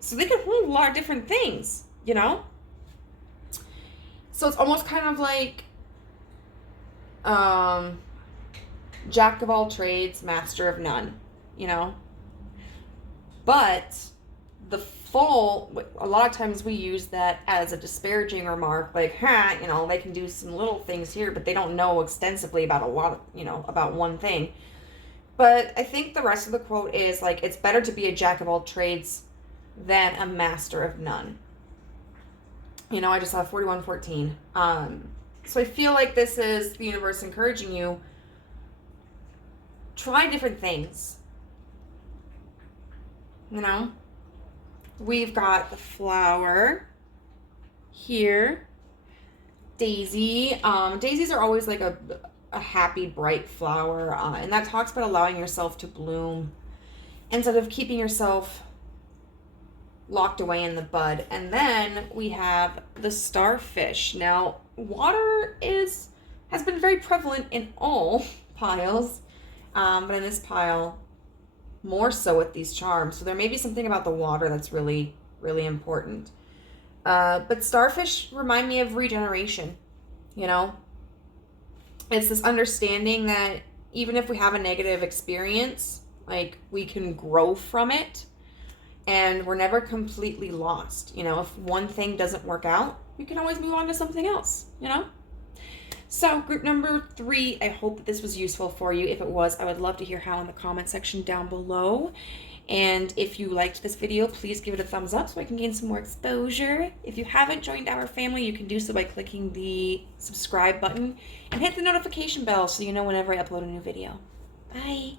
so they can hold a lot of different things, you know? So it's almost kind of like jack of all trades, master of none, you know? But the full, a lot of times we use that as a disparaging remark, like, you know, they can do some little things here, but they don't know extensively about a lot of, you know, about one thing. But I think the rest of the quote is like, it's better to be a jack of all trades than a master of none. You know, I just saw 4114. So I feel like this is the universe encouraging you, try different things. You know, we've got the flower here, daisy. Daisies are always like a happy, bright flower, and that talks about allowing yourself to bloom instead of keeping yourself locked away in the bud. And then we have the starfish. Now, water has been very prevalent in all piles, but in this pile, more so with these charms. So there may be something about the water that's really, really important. But starfish remind me of regeneration, you know? It's this understanding that even if we have a negative experience, like, we can grow from it. And we're never completely lost. You know, if one thing doesn't work out, we can always move on to something else, you know? So group number 3, I hope that this was useful for you. If it was, I would love to hear how in the comment section down below. And if you liked this video, please give it a thumbs up so I can gain some more exposure. If you haven't joined our family, you can do so by clicking the subscribe button and hit the notification bell so you know whenever I upload a new video. Bye.